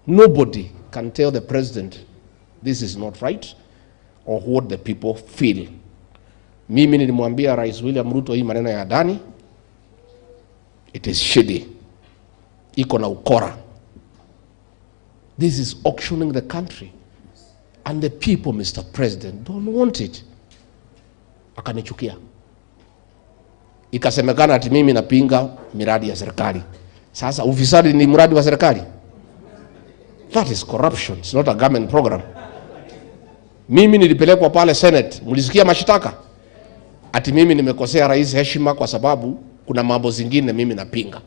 Nobody can tell the president this is not right or what the people feel. Mimi nilimwambia Rais William Ruto hii maneno ya Adani, it is shady. Iko na ukora. This is auctioning the country. And the people, Mr. President, don't want it. Akanichukia. Ikasemekana ati mimi napinga miradi ya serikali. Sasa ufisadi ni mradi wa serikali? That is corruption. It's not a government program. Mimi nilipelekwa pale Senate. Mulisikia mashitaka? Ati mimi nimekosea rais heshima kwa sababu kuna mambo zingine mimi napinga.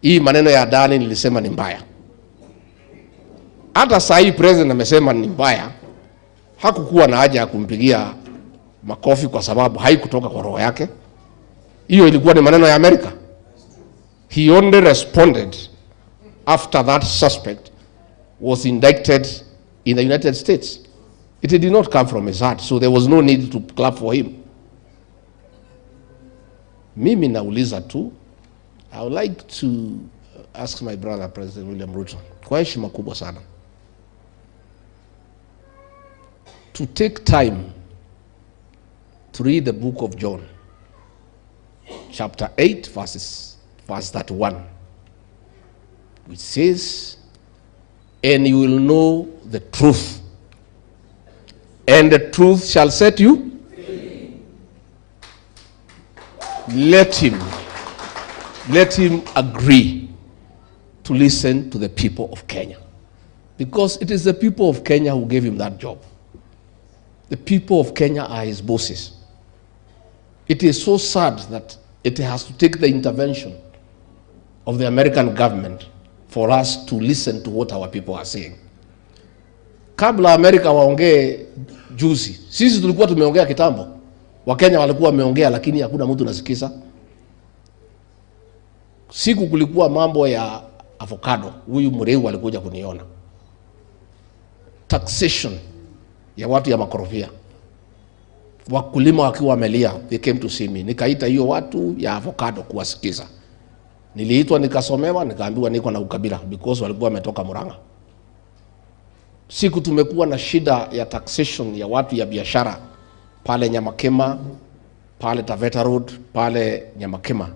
Hii maneno ya Adani nilisema ni mbaya. Hata saa hii president amesema ni mbaya, hakukuwa na haja ya kumpigia makofi kwa sababu haikutoka kwa roho yake. Hiyo ilikuwa ni maneno ya Amerika. He only responded after that suspect was indicted in the United States. It did not come from his heart, so there was no need to clap for him. Mimi nauliza tu, I would like to ask my brother President William Ruto, kwa heshima kubwa sana, to take time to read the book of John, chapter 8, verse 31, which says, and you will know the truth, and the truth shall set you free. Let him agree to listen to the people of Kenya, because it is the people of Kenya who gave him that job. The people of Kenya are his bosses. It is so sad that it has to take the intervention of the American government for us to listen to what our people are saying. Kabla Amerika waongee juzi, sisi tulikuwa tumeongea kitambo. Wakenya walikuwa wameongea lakini hakuna mtu nasikiza. Siku kulikuwa mambo ya avocado, huyu Mureu alikuja kuniona. Taxation ya watu ya makorofia. Wakulima wakiwa wamelia, they came to see me. Nikaita hiyo watu ya avocado kuwasikiza. Niliitwa nikasomewa, nikaambiwa niko na ukabila because walikuwa wametoka Murang'a. Siku tumekuwa na shida ya taxation ya watu ya biashara pale Nyamakema, pale Taveta Road, pale Nyamakema.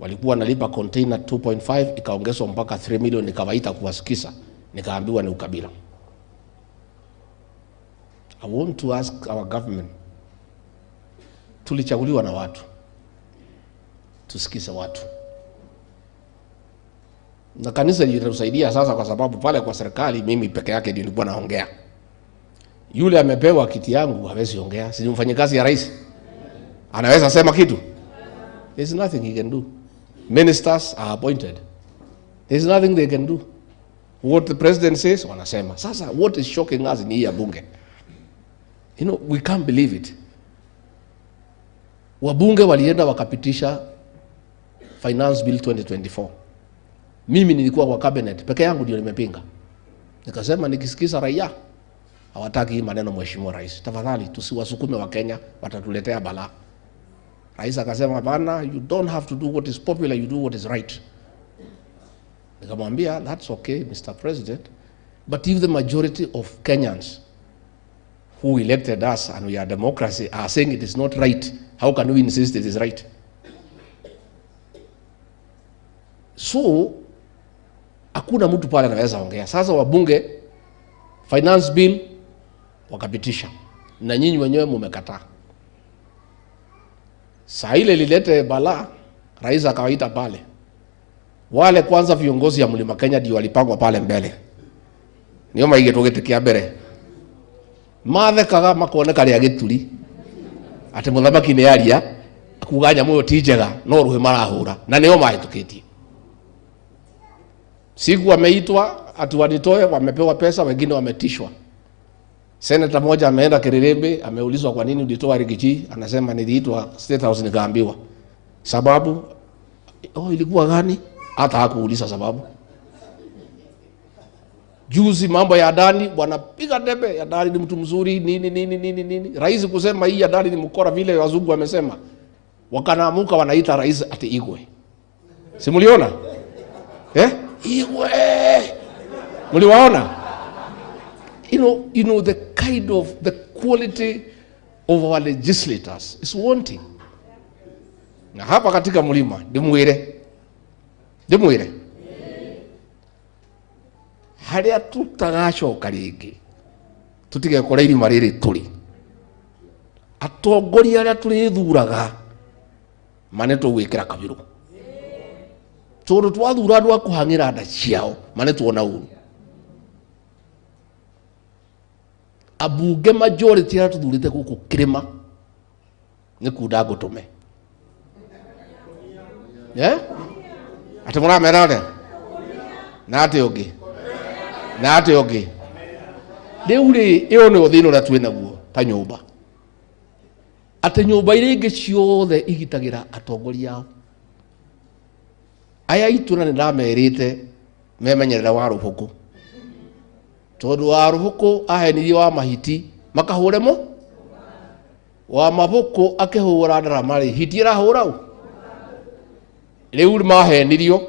Walikuwa nalipa container 2.5 ikaongezwa mpaka 3 million, nikawaita kuwasikiza, nikaambiwa ni ukabila. I want to ask our government, tulichaguliwa na watu, tusikize watu. Na kanisa litatusaidia sasa kwa sababu pale kwa serikali mimi peke yake ndio nilikuwa naongea. Yule amepewa kiti yangu hawezi ongea, si mfanyikazi ya rais. Anaweza sema kitu? There's nothing he can do. Ministers are appointed. There's nothing they can do. What the president says, wanasema. Sasa what is shocking us ni ya bunge. You know, we can't believe it. Wabunge walienda wakapitisha Finance Bill 2024. Mimi nilikuwa kwa cabinet, peke yangu ndio nimepinga. Nikasema nikisikiza raia hawataki hii maneno, mheshimiwa rais, tafadhali tusiwasukume wa Kenya, watatuletea balaa. Rais akasema bana, you don't have to do what is popular, you do what is right. Nikamwambia that's okay Mr. President, but if the majority of Kenyans who elected us and we are democracy are saying it is not right, how can we insist it is right? So hakuna mtu pale anaweza ongea. Sasa wabunge finance bill wakapitisha na nyinyi wenyewe mmekataa. Saa ile lilete balaa, rais akawaita pale. Wale kwanza viongozi ya Mlima Kenya ndio walipangwa pale mbele. Niyo maigetogetekia mbere. Mathe kaga makoneka ria gituri. Ati muthamaki ni aria akuganya muyo tijega no ruhe marahura na niyo mahitukitie. Siku wameitwa ati wanitoe, wamepewa pesa, wengine wametishwa. Senator moja ameenda Kirerembe, ameulizwa kwa nini ulitoa Rigiji, anasema niliitwa State House nikaambiwa. Sababu ilikuwa gani? Hata hakuuliza sababu. Juzi mambo ya Adani, wanapiga debe, Adani ni mtu mzuri, nini. Rais kusema hii Adani ni mkora vile wazungu wamesema. Wakanaamuka wanaita rais ati Igwe. Si mliona? Igwe. Mliwaona? You know the kind of the quality of our legislators is wanting. Na hapa katika mlima ndimwire haria tutagacoka ringi tutige kora irima riri turi atongoria aria turithuraga mane tugwikira kabiru tondu twathura andu akuhangira nda ciao mane tuona uru abunge majority aria tuthurite guku kirima ni kunda ngutume ati muramera na ati ungi na ate oge riu ri iyo ni uthino ra twina guo ta nyumba ate nyumba ire ingi ciothe igitagira atongoria aya ituna ni ndamerite memenyerera wa ruhuku tondu wa ruhuku ahenirie wa mahiti makahure mo wa mabuku akihura ndaramari hitira hurau riu mahenirio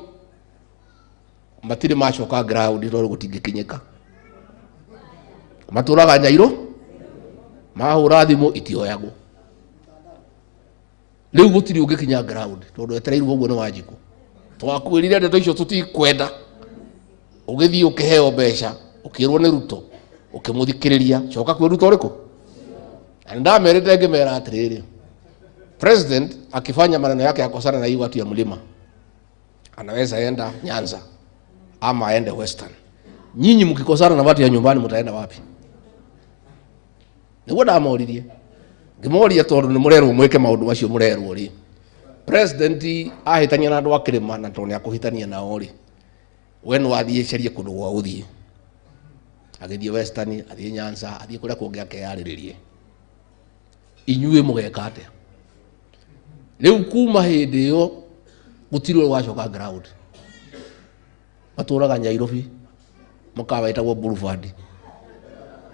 matire macoka ground ro gutingikinyika maturaga Nyairo mahura thimu itioyago riu gutiri ungikinya ground tondu etereirwo uguo ni Wanjiku twakwirire ndeto icio tutikwenda ugithii ukiheo mbeca ukirwo ni Ruto ukimuthikiriria coka kwi Ruto riku ndamerete ngemera atiriri president akifanya maneno yake yakosana na hii watu ya mlima anaweza enda Nyanza ama aende Western. Nyinyi mkikosana na watu ya nyumbani mtaenda wapi? Niguo ndamoririe ngimoria tondu ni murerwo mwike maundu macio murerwo ri president ahitania na andu akirima na tondu akuhitania nao ri we no athie cerie kundu gwa uthie agithie Western athie Nyanza athie kuria kungi akeyariririe inyue mugeka atia riu kuma hindi iyo gutirwe wacoka ground maturaga Nyairobi mukawa itagwo Boulevard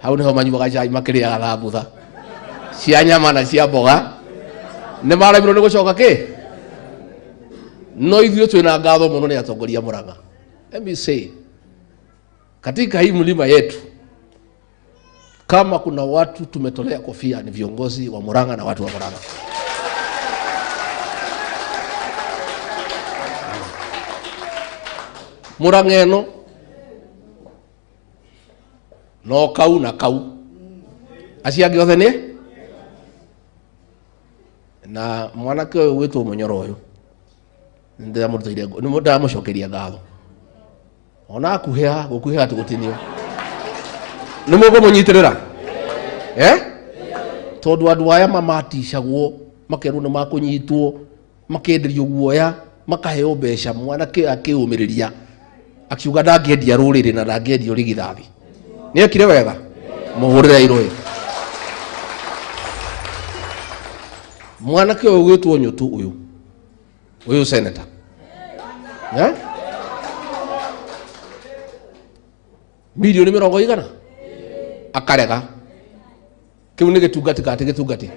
hau niho manyuaga cai makiriaga thambutha cia nyama na cia mboga ni maramirwo ni gucoka ki no ithio twina ngatho muno ni atongoria Murang'a. Let me say katika hii mlima yetu kama kuna watu tumetolea kofia ni viongozi wa Murang'a na watu wa Murang'a. Murang'a eno no kau na kau aciange othe ni na mwanake uyu witwo Munyoro uyu ndamurutire ni ndamucokeria ngatho ona akuhea gukuhea tugutinio ni mugo munyitirira tondu andu aya mamaticagwo makerwo ni makunyitwo makenderio guoya makaheo mbeca mwanake akiumiriria akiuga ndangiendia ruriri na ndangiendia rigithathi ni ekire wega muhurire iroi mwanake uyu gwitwo Nyutu uyu senator milioni 100 akarega kiu ni gitungati kati gitungati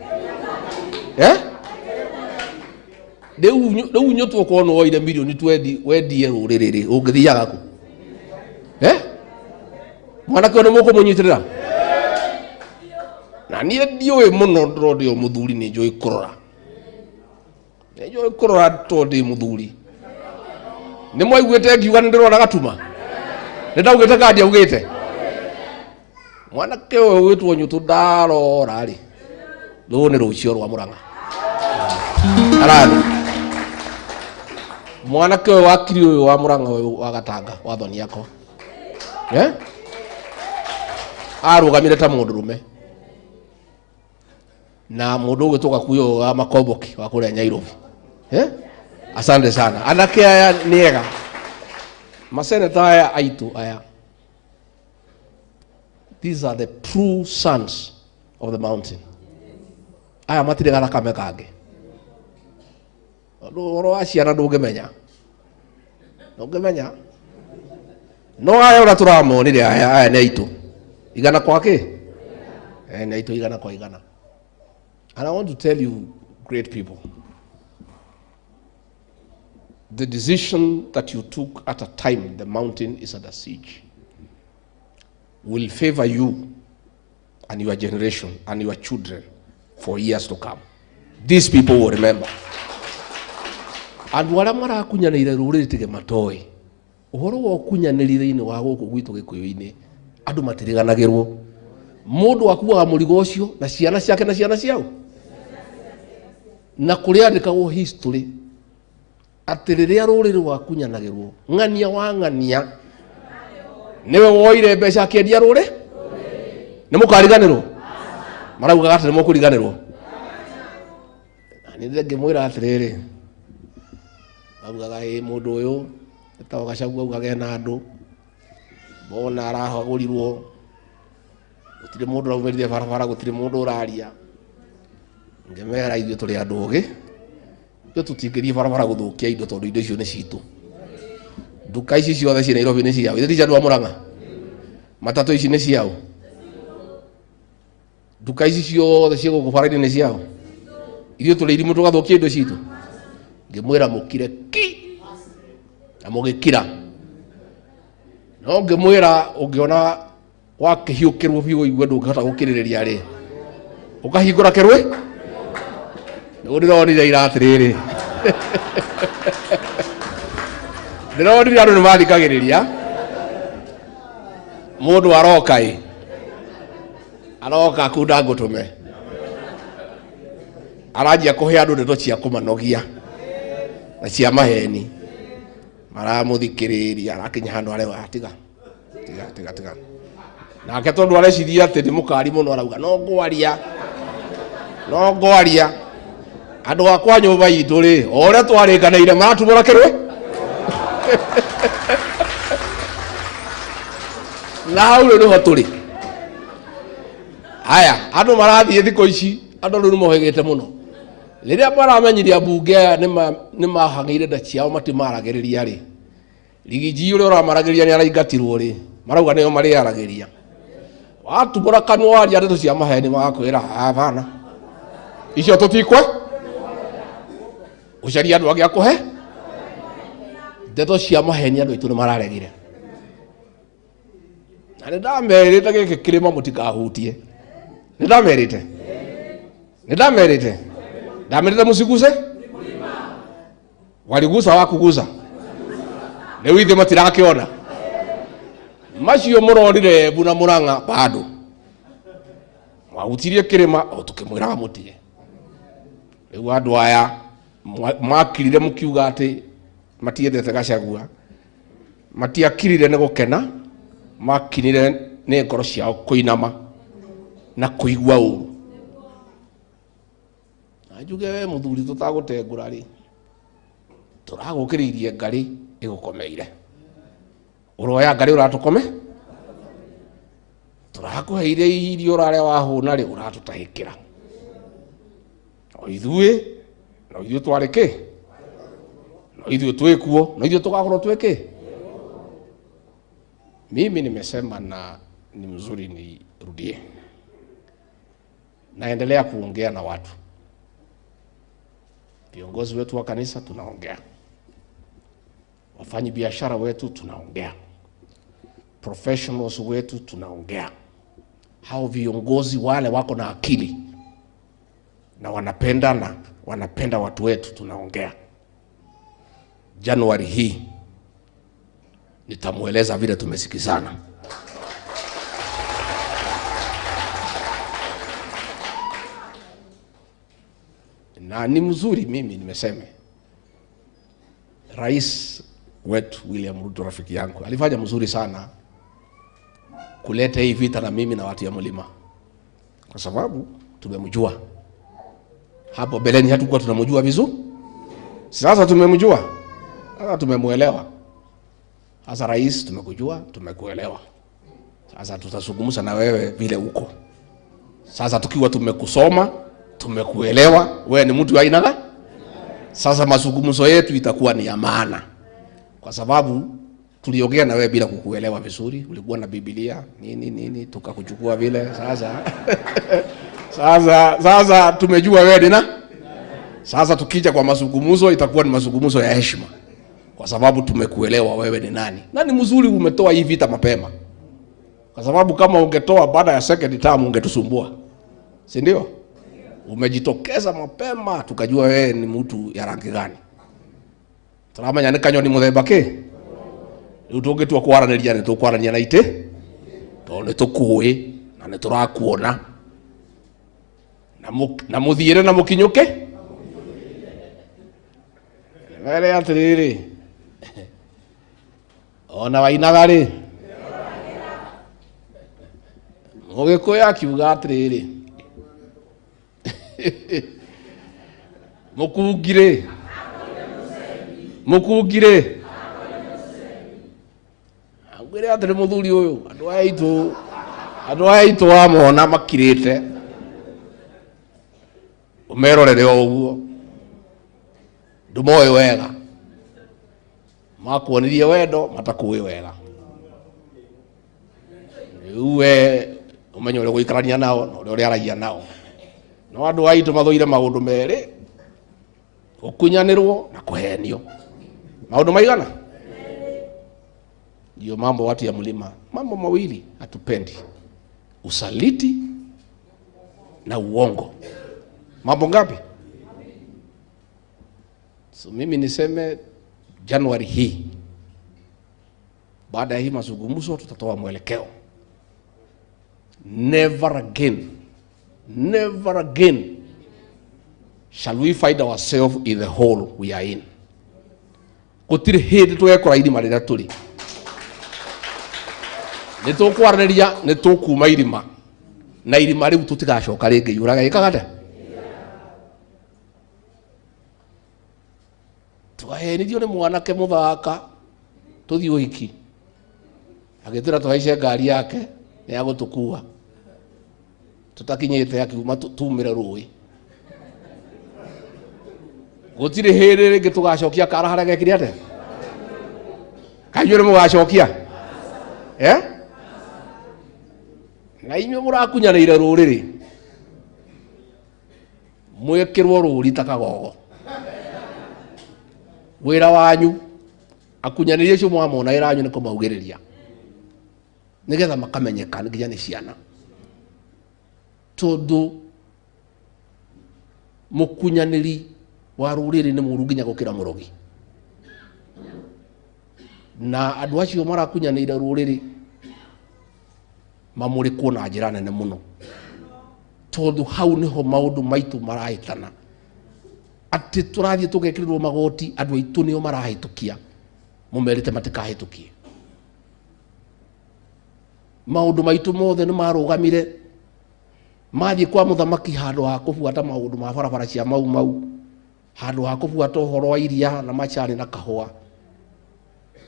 riu Nyutu ukono oire milioni 20 wendie ruriri ungithiaga ku mwanake ono muko munyitirira na nie ndioi muno ndio muthuri ni njoi kurora tondi muthuri ni mwaiguite ngiuga ndirona gatuma ni ndaugite kandi augite mwanake uyu witwo Nyutu ndarora ri ru ni rucio rwa Murang'a arani mwanake uyu wakiri uyu wa Murang'a uyu wa Gatanga wa thoni yako arugamire ta mundurume na mundu gwituka kuyo wa Makomboki wa kuria Nyairobi asante sana anake aya niega maseneta aya aitu aya these are the true sons of the mountain aya matire gathakame kange oro aciana ndungemenya no aya ora turamonire aya ni aitu igana kwake ni aitu igana kwa igana. And I want to tell you, great people, the decision that you took at a time the mountain is under siege will favor you and your generation and your children for years to come. These people will remember. And wala mara kunyanire ruriri tige matoi uhoro wa kunyaniri thiini wa guku gwitu gikuyu-ini andu matiriganagirwo mundu akuaga murigo ucio na ciana ciake na ciana ciao na kuriandikagwo history ati riria ruriri rwakunyanagirwo ng'ania wa ng'ania niwe woire mbeca akiendia ruri ni mukariganirwo marauga ati ni mukuriganirwo ni ndenge mwira atiriri augaga mundu uyu etawa Gachagua augaga na andu bona arahagurirwo gutire mundu raumerire barabara gutire mundu uraria ngemera ithuĩ tũrĩ andũ ũgĩ ithuĩ tũtingĩthiĩ barabara gũthũkia indo tondũ indo icio nĩ citũ. Nduka ici ciothe ciĩ Nairobi nĩ ciao, ithuĩ ti cia andũ a Mũrang'a. Matatũ ici nĩ ciao, nduka ici ciothe ciĩ gũkũ bara-inĩ nĩ ciao. Ithuĩ tũrĩ irimũ tũgathũkia indo citũ. Ngĩmwĩra mũkire ki na mũgĩkira, no ngĩmwĩra ũngĩona wakĩhiũkĩrwo biũ ũigue ndũngĩhota gũkirĩrĩria rĩ, ũkahingũra kĩrũĩ. Nĩguo ndĩronire ira atĩrĩrĩ ndĩronire andũ nĩ mathikagĩrĩria. Mũndũ aroka aroka kunda ngũtũme, aranjia kũhe andũ ndeto cia kũmanogia na cia maheni, maramũthikĩrĩria. Arakinya handũ arauga tiga nake tondũ areciria atĩ nĩ mũkari mũno arauga no ngwaria andũ akwa nyũmba itũ rĩ, o ũrĩa twarĩkanĩire maratumũra kĩrũĩ. Na hau rĩu nĩho tũrĩ. Haya, andũ marathiĩ thikũ ici, andũ rĩu nĩmohĩgĩte mũno. Rĩrĩa maramenyirie mbunge aya nĩ mahang'ĩire nda ciao matimaragĩrĩria rĩ, Rigiji ũrĩa ũramaragĩria nĩ araingatirwo rĩ, marauga nĩo marĩaragĩria. Watumũra kanua waria ndeto cia maheni magakwĩra hapana, icio tũtikwe ũcaria andũ angĩ akũhe ndeto cia maheni. Andũ aitũ nĩ mararegire, na nĩ ndamerĩte gĩkĩ kĩrĩma mũtikahutie. Nĩ ndamerĩte mũciguce, waligusa wakugusa. Rĩu ithe matirakĩona macio mũronire Embu na Mũrang'a bado wahutirie kĩrĩma o tũkĩmwĩraga mũtige. Rĩu andũ aya makirire mũkiuga atĩ matiendete Gachagua, matiakirire nĩ gũkena, makinire nĩ ngoro ciao kũinama na kũigua ũru. Njuge we mũthuri tũtagũtengũra rĩ, tũragũkĩrĩirie ngarĩ ĩgũkomeire. Ũroya ngarĩ ũratũkome, tũrakũheire irio ũrarĩa wahũna rĩ, ũratũtahĩkĩra. No ithuĩ twarĩ kĩ? No ithuĩ twĩkuo, no ithuĩ tũgakorwo twĩ kĩ? Mimi nimesema na ni mzuri nirudie, naendelea kuongea na watu. Viongozi wetu wa kanisa tunaongea, wafanyi biashara wetu tunaongea, professionals wetu tunaongea. Hao viongozi wale wako na akili na wanapenda watu wetu tunaongea. Januari hii nitamueleza vile tumesikizana. Na ni mzuri mimi nimeseme. Rais wetu William Ruto rafiki yangu alifanya mzuri sana kuleta hii vita na mimi na watu ya Mlima, kwa sababu tumemjua. Hapo beleni hatukuwa tunamjua vizuri, sasa tumemjua, sasa tumemuelewa. Sasa rais, tumekujua, tumekuelewa. Sasa tutazungumza na wewe vile uko. Sasa tukiwa tumekusoma, tumekuelewa, wewe ni mtu wa aina gani? Sasa mazungumzo yetu itakuwa ni ya maana, kwa sababu tuliongea na wewe bila kukuelewa vizuri. Ulikuwa na Biblia nini tukakuchukua vile. Sasa tumejua wewe ni nani. Sasa tukija kwa mazungumzo itakuwa ni mazungumzo ya heshima, kwa sababu tumekuelewa wewe ni nani. Na ni mzuri umetoa hii vita mapema, kwa sababu kama ungetoa baada ya second term ungetusumbua, si ndio? Umejitokeza mapema tukajua wewe ni mtu ya rangi gani. Turamenya ni kanyoni muthemba ki. Riu tungĩtua kwaranĩria nĩ tũkwaranĩria na itĩ, tondũ nĩ tũkũĩ na nĩ tũrakuona na mũthiĩre na mũkinyũke. Were atĩrĩrĩ, ona wainaga rĩ, Mũgĩkũyũ akiuga atĩrĩrĩ, mũkungire mwire atire muthuri uyu andu aya itu wamona makirite umerorere uguo ndumoe wega makuonirie wendo matakuwi wega uwe umenye uri guikarania nao na uri aragia nao no andu aitu mathoire maundu meri ukunyanirwo na kuhenio maundu maigana ndio mambo watu ya mlima mambo mawili hatupendi usaliti na uongo mambo ngapi so mimi niseme Januari hii baada ya hii mazungumzo tutatoa mwelekeo never again shall we find ourselves in the hole we are in gutire hindi twekora irima rira turi nitukwarĩrĩria nitukuma irima na irima riu tutigacoka ringi yuraga ikagate twahenirio ni mwanake muthaka tuthi uhiki agitira twaice ngari yake ni ya gutukua tutakinyite akiuma tumire rui gutire hindi ringi tugacokia karahara gekire ate kayure mugacokia na inywe murakunyanĩire rũrĩrĩ mwĩkĩrwo rũri ta kagogo wĩra wanyu akunyanĩria acio mwamona wĩra wanyu nĩ kũmaugĩrĩria nĩgetha makamenyeka nginya nĩ ciana tondũ mũkunyanĩri wa rũrĩrĩ nĩ mũru nginya gũkĩra mũrogi na andũ acio marakunyanĩire rũrĩrĩ mamurikwo na njĩra nene muno tondu hau niho maundu maitu marahitana ati turathie tugekirirwo magoti andu aitu nio marahitukia mumerite matikahitukie maundu maitu mothe ni marugamire mathie kwa muthamaki handu ha kubuata maundu ma barabara cia mau handu ha kubuata uhoro wa iria na machani na kahua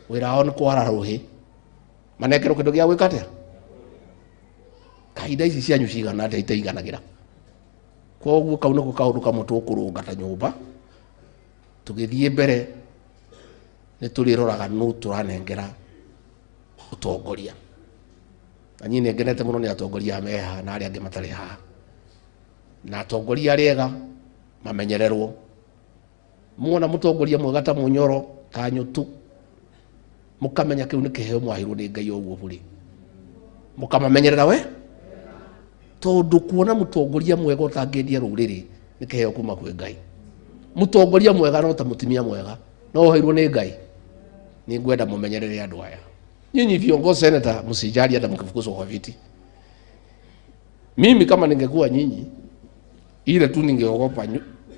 wira wao ni kwara ruhi manekero kindu gia gwikate kaida ici cianyu cigana atia itaiganagira koguo kau niko kaundu kamwe tukurunga ta nyumba tugithie mbere ni tuliroraga nu turanengera utongoria na nyine ngenete muno ni atongoria meha na aria angi matari ha na atongoria ariega mamenyererwo muona mutongoria mwega ta Munyoro ta Nyutu mukamenya kiu ni kiheo mwahirwo ni Ngai oguo buri mukamamenyerera we tondu kuona mutongoria mwega utangendia ruriri ni kiheo kuma kwi Ngai mutongoria mwega no ta mutimia mwega no hairwo ni Ngai ni ngwenda mumenyerere andu aya nyinyi viongozi senator msijali hata mkifukuzwa kwa viti mimi kama ningekuwa nyinyi ile tu ningeogopa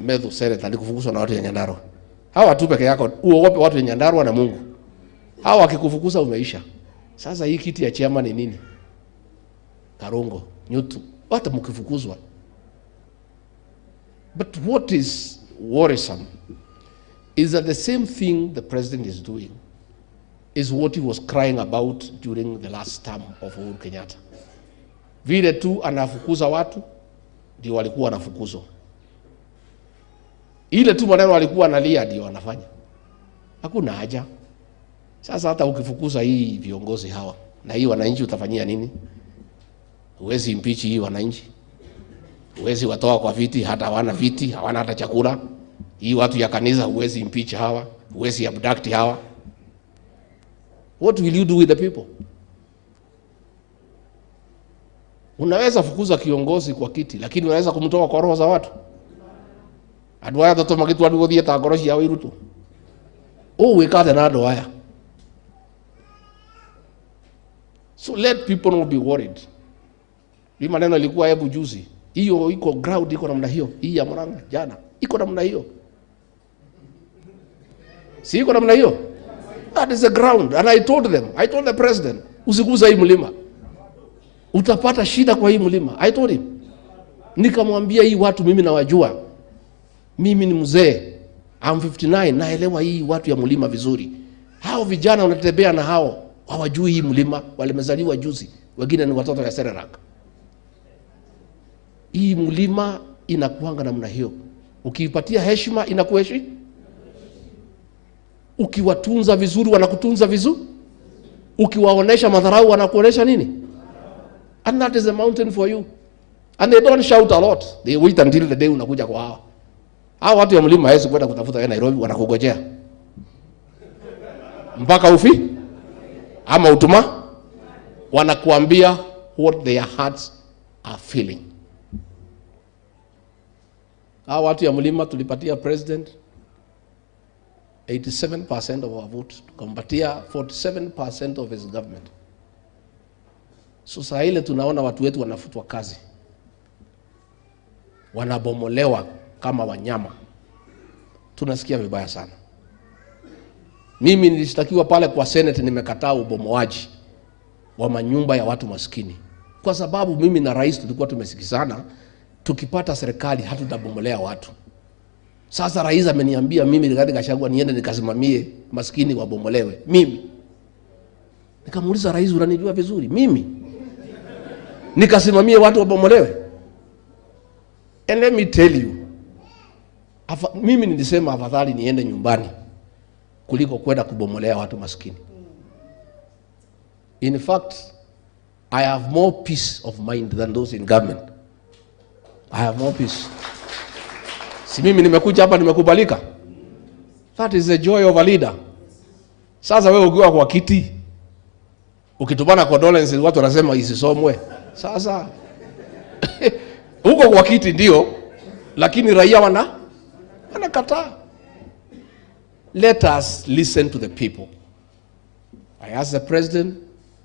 medho senator nikufukuzwa na watu ya Nyandarua hawa tu peke yako uogope watu ya Nyandarua na Mungu hawa wakikufukuza umeisha sasa hii kiti ya chairman ni nini Karongo Nyutu hata mkifukuzwa but what is worrisome is that the same thing the president is doing is what he was crying about during the last term of Uhuru Kenyatta. Vile tu anafukuza watu ndio walikuwa wanafukuzwa. Ile tu maneno walikuwa analia ndio wanafanya. Hakuna haja. Sasa hata ukifukuza hii viongozi hawa na hii wananchi utafanyia nini? Huwezi impeach hii wananchi. Huwezi watoa kwa viti, hata hawana viti, hawana hata chakula. Hii watu ya kanisa huwezi impeach hawa, huwezi abduct hawa. What will you do with the people? Unaweza fukuza kiongozi kwa kiti, lakini unaweza kumtoa kwa roho za watu. Andu aya tutuma gitu andu guthie ta ngoro cia wirutu. Wikathe na andu aya. So let people not be worried. Hii maneno ilikuwa hebu juzi. Hiyo iko ground iko namna hiyo. Hii ya Murang'a jana iko namna hiyo. Si iko namna hiyo? That is the ground. And I told the president, usiguza hii mlima. Utapata shida kwa hii mlima. I told him. Nikamwambia hii watu mimi nawajua. Mimi ni mzee. I'm 59, naelewa hii watu ya mlima vizuri. Hao vijana wanatembea na hao. hawajui hii mlima, walimezaliwa juzi, wengine ni watoto ya Serelak. Hii mlima inakuanga namna hiyo. Ukiipatia heshima inakuheshimu. Ukiwatunza vizuri wanakutunza vizuri. Ukiwaonesha madharau wanakuonesha nini? And that is a mountain for you. And they don't shout a lot. They wait until the day unakuja kwa hao. Hao watu ya mlima hawezi kwenda kutafuta wewe Nairobi, wanakugojea mpaka ufi ama utuma, wanakuambia what their hearts are feeling. Hao watu ya mlima tulipatia president 87% of our vote, tukampatia 47% of his government. So saa ile tunaona watu wetu wanafutwa kazi, wanabomolewa kama wanyama, tunasikia vibaya sana. Mimi nilishtakiwa pale kwa Senate, nimekataa ubomoaji wa manyumba ya watu maskini, kwa sababu mimi na rais tulikuwa tumesikizana, tukipata serikali hatutabomolea watu. Sasa rais ameniambia mimi Rigathi Gachagua niende nikasimamie maskini wabomolewe. Mimi nikamuuliza rais, unanijua vizuri mimi nikasimamie watu wabomolewe? And let me tell you, mimi nilisema afadhali niende nyumbani kuliko kwenda kubomolea watu maskini. In fact, I have more peace of mind than those in government. I have more peace. Si mimi nimekuja hapa nimekubalika. That is the joy of a leader. Sasa wewe ukiwa kwa kiti, ukitubana condolences watu wanasema isisomwe. Sasa huko kwa kiti ndio, lakini raia wanakataa. Let us listen to the people. I ask the president,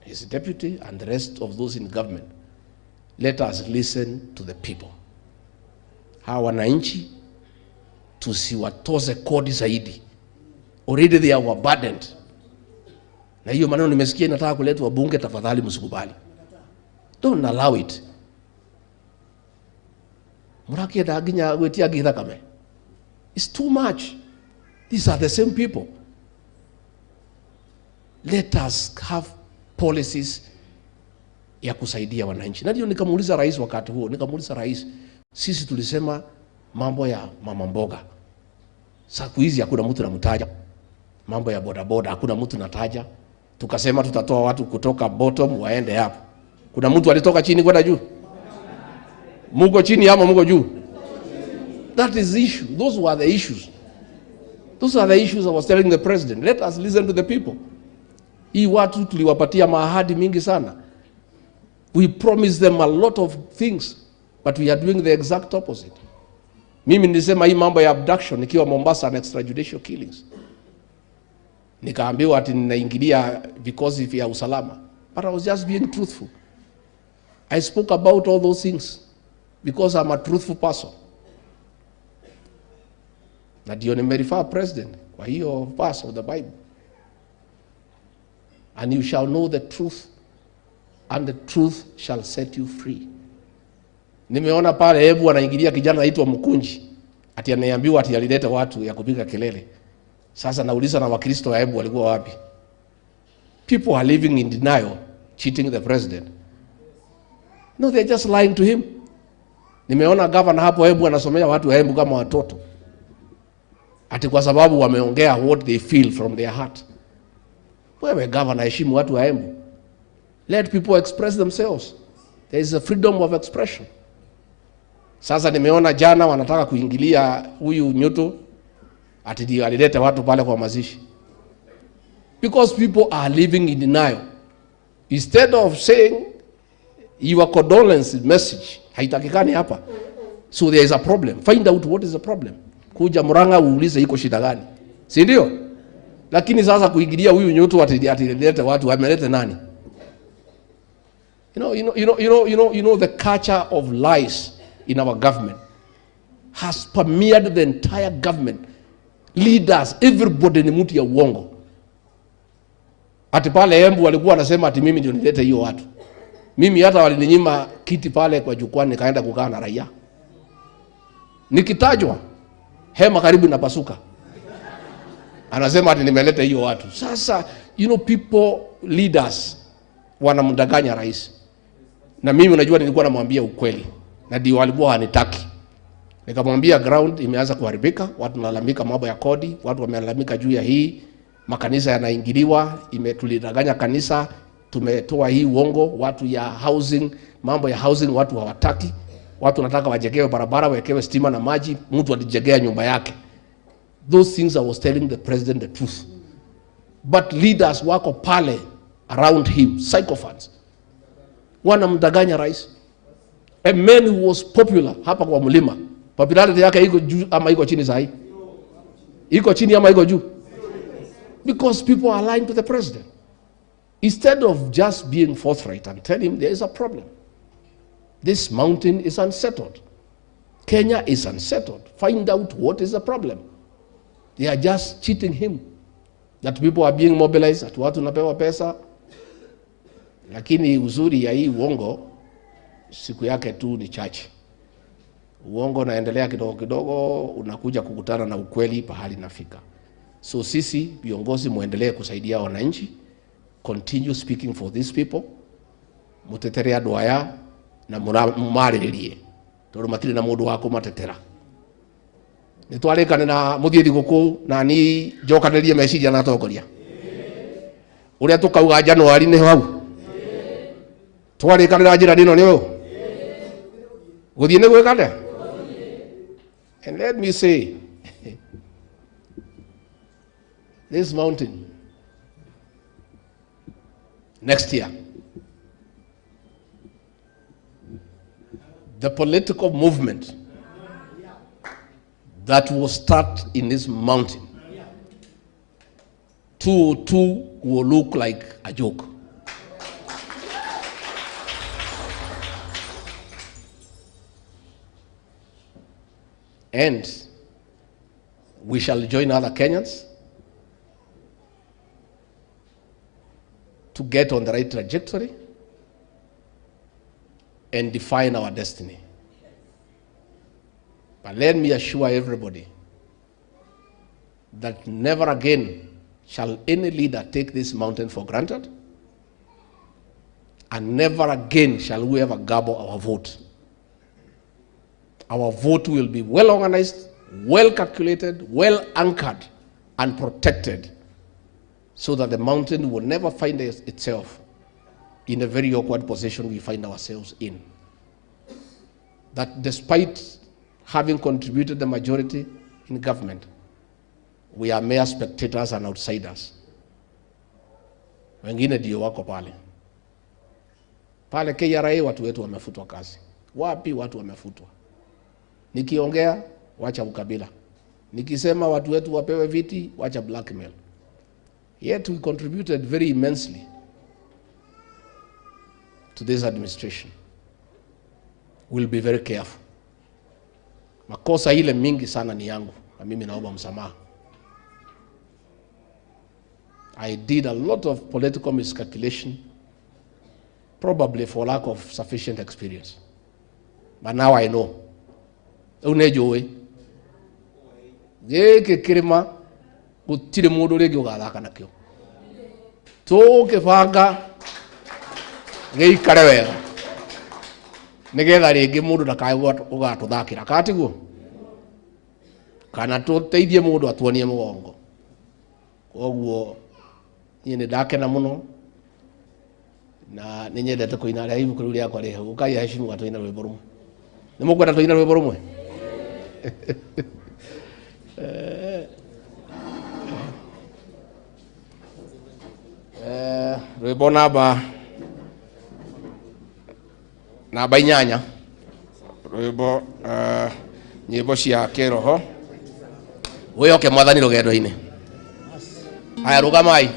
his deputy, and the rest of those in government, let us listen to the people. Hawa wananchi tusiwatoze kodi zaidi. Already they are overburdened. Na hiyo maneno nimesikia inataka kuletwa bunge, tafadhali msikubali. Don't allow it. Muraki daginya wetia githa kame. It's too much. These are the same people. Let us have policies ya kusaidia wananchi. Na ndio nikamuuliza rais wakati huo, nikamuuliza rais, sisi tulisema mambo ya mama mboga. Siku hizi hakuna mtu namtaja. Mambo ya bodaboda hakuna mtu nataja. Tukasema tutatoa watu kutoka bottom waende hapo. Kuna mtu alitoka chini kwenda juu? Muko chini ama muko juu? That is the issue. Those were the issues. Those are the issues I was telling the president. Let us listen to the people. Hii watu tuliwapatia maahadi mingi sana. We promised them a lot of things, but we are doing the exact opposite. Mimi nilisema hii mambo ya abduction nikiwa Mombasa na extrajudicial killings, nikaambiwa ati ninaingilia vikosi vya usalama, but I was just being truthful. I spoke about all those things because I'm a truthful person. Na ndio nimerefer president kwa hiyo verse of the Bible, and you shall know the truth and the truth shall set you free. Nimeona pale Hebu anaingilia kijana anaitwa Mkunji, ati anaambiwa ati alileta watu ya kupiga kelele. Sasa nauliza na Wakristo wa Hebu walikuwa wapi? People are living in denial, cheating the president. No, they're just lying to him. Nimeona governor hapo Hebu anasomea watu wa Hebu kama watoto, ati kwa sababu wameongea what they feel from their heart. Wewe governor, heshimu watu wa Hebu. Let people express themselves. There is a freedom of expression. Sasa nimeona jana wanataka kuingilia huyu Nyuto, ati ndio alileta watu pale kwa mazishi. Because people are living in denial. Instead of saying your condolence message haitakikani hapa, so there is a problem, find out what is the problem. Kuja Murang'a uulize iko shida gani, si ndio? Lakini sasa kuingilia huyu Nyuto ati alileta watu, ameleta nani? You know the culture of lies in our government has permeated the entire government. Leaders, everybody ni mtu ya uongo. Ati pale Embu walikuwa wanasema ati mimi ndio nilete hiyo watu. Mimi hata walininyima kiti pale kwa jukwani, nikaenda kukaa na raia. Nikitajwa hema karibu inapasuka. Anasema ati nimeleta hiyo watu. Sasa You know, people, leaders, wanamdanganya rais. Na mimi unajua nilikuwa namwambia ukweli. Na ndio walikuwa hanitaki. Nikamwambia ground imeanza kuharibika, watu wanalalamika mambo ya kodi, watu wamelalamika juu ya hii, makanisa yanaingiliwa, tulidanganya kanisa, tumetoa hii uongo, watu ya housing, mambo ya housing watu hawataki. Watu wanataka wajengewe barabara, wawekewe stima na maji, mtu alijengea nyumba yake. Those things I was telling the president the truth. But leaders wako pale around him, psychopaths, wanamdanganya rais. A man who was popular hapa kwa mlima, popularity yake iko juu ama iko chini sahi? Iko chini ama iko juu? Because people are lying to the president. Instead of just being forthright and tell him there is a problem. This mountain is unsettled. Kenya is unsettled. Find out what is the problem. They are just cheating him. That people are being mobilized, at watu napewa pesa. Lakini uzuri ya hii uongo, siku yake tu ni chache. Uongo naendelea kidogo kidogo, unakuja kukutana na ukweli pahali nafika. So sisi viongozi muendelee kusaidia wananchi, continue speaking for these people, mutetere andũ aya na mumarĩrĩrie, tondũ matirĩ na mũndũ wa kũmatetera. Nĩtwarĩkane na mũthiĩ thigũkũ na ni njokanĩrie meciria na atongoria. Ũrĩa tũkauga Januari nĩ hau. Twarĩkanĩra njĩra ĩno nĩ ũũ. Gũthiĩ nĩ gwĩkane. And let me say, this mountain, next year, the political movement that will start in this mountain, 202 will look like a joke. And we shall join other Kenyans to get on the right trajectory and define our destiny. But let me assure everybody that never again shall any leader take this mountain for granted, and never again shall we ever gabble our vote. Our vote will be well organized, well calculated, well anchored, and protected, so that the mountain will never find itself in a very awkward position we find ourselves in. That despite having contributed the majority in government, we are mere spectators and outsiders. Wengine ndio wako pale. Pale KRA watu wetu wamefutwa kazi. Wapi watu wamefutwa? Nikiongea wacha ukabila. Nikisema watu wetu wapewe viti, wacha blackmail. Yet we contributed very immensely to this administration. We'll be very careful. Makosa ile mingi sana ni yangu, na mimi naomba msamaha. I did a lot of political miscalculation, probably for lack of sufficient experience. But now I know. Unejoe. Geke kirima gutire mundu ringi ugathaka nakio. Tukibanga geikare wega. Nigetha ringi mundu ndakaigua ugatuthakira katiguo. Kana tuteithie mundu atuonie mugongo. Koguo ni ndakena muno na ninyendete kuina ria ibuku riu riakwa rihe ukai heshimu atuina rwimbo rumwe. Nimukwenda tuina rwimbo rumwe? Rwimbo namba 8 rwimbo nyimbo cia kiroho wiyoke mwathani rugendo-ini. Aya rugamai.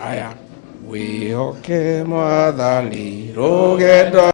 Aya wiyoke mwathani rugendo.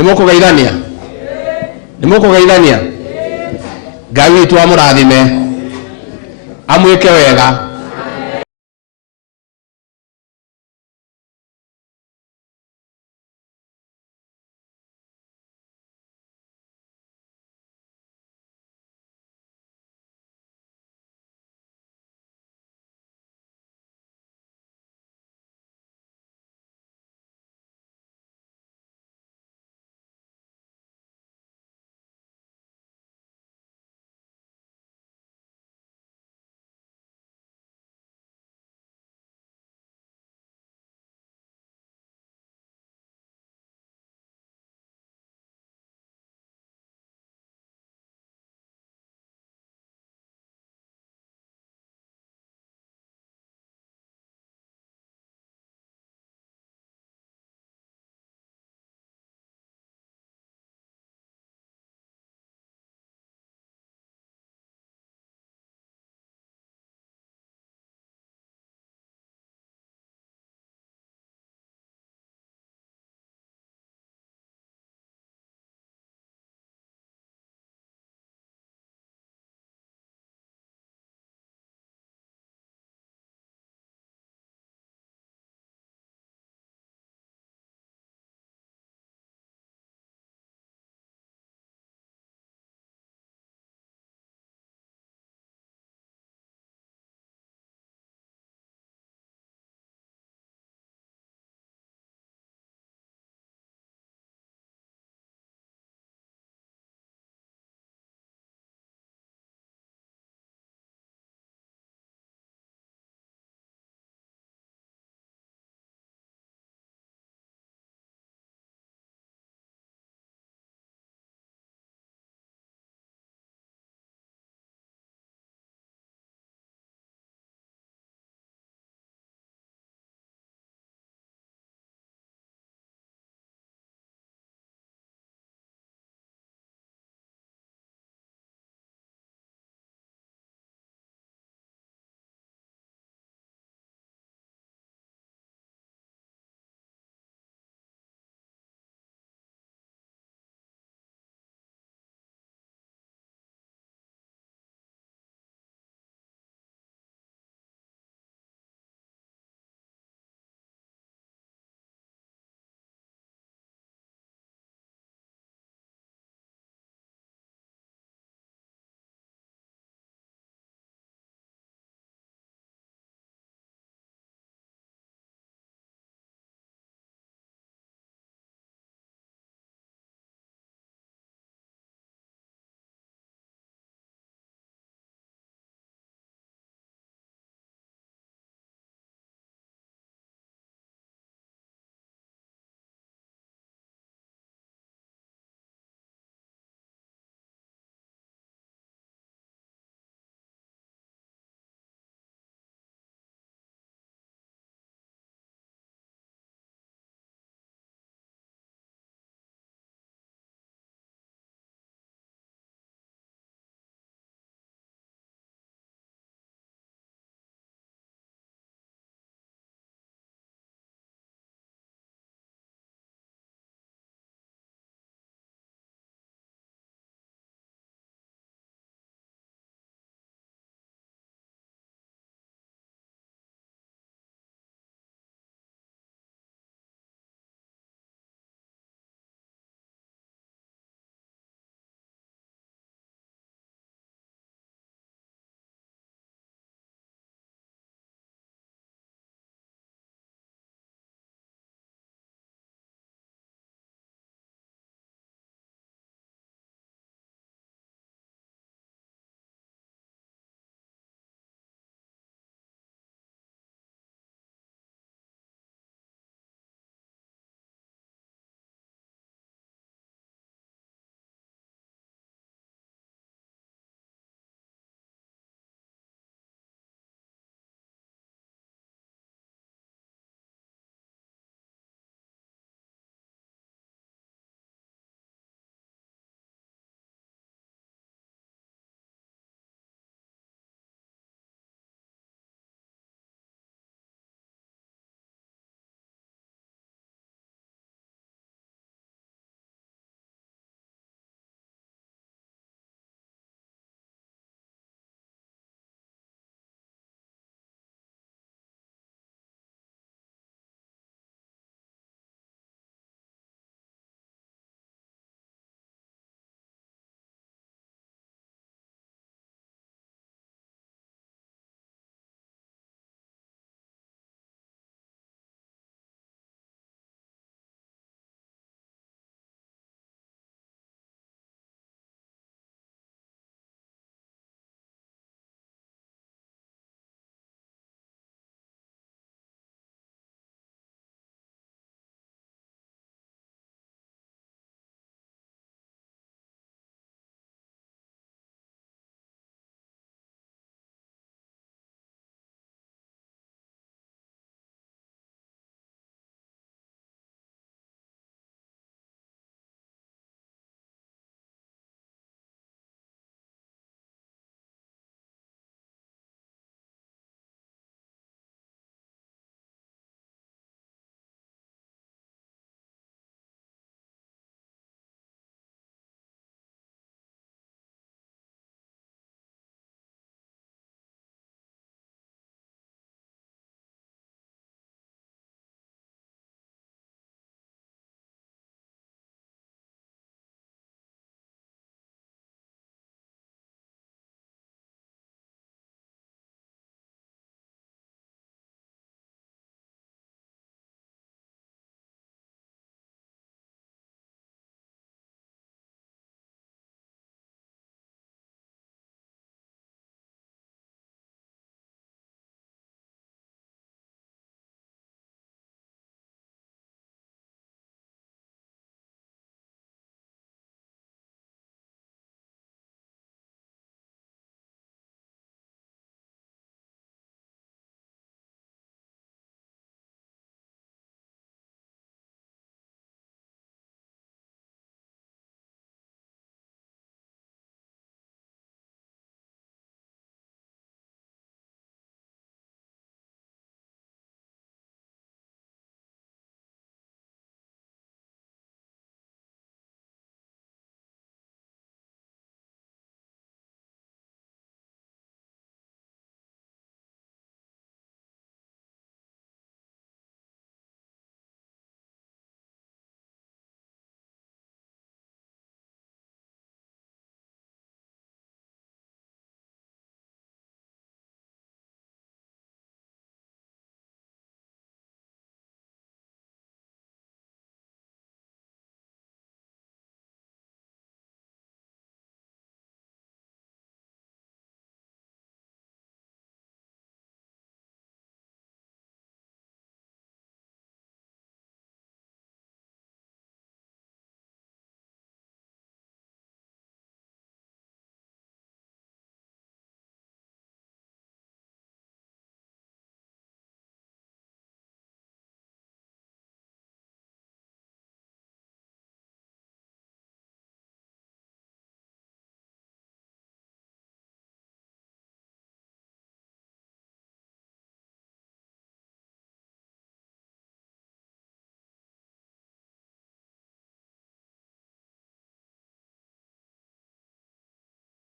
Nimukugeithania? Nimukugeithania? Ngai witu amurathime amwike wega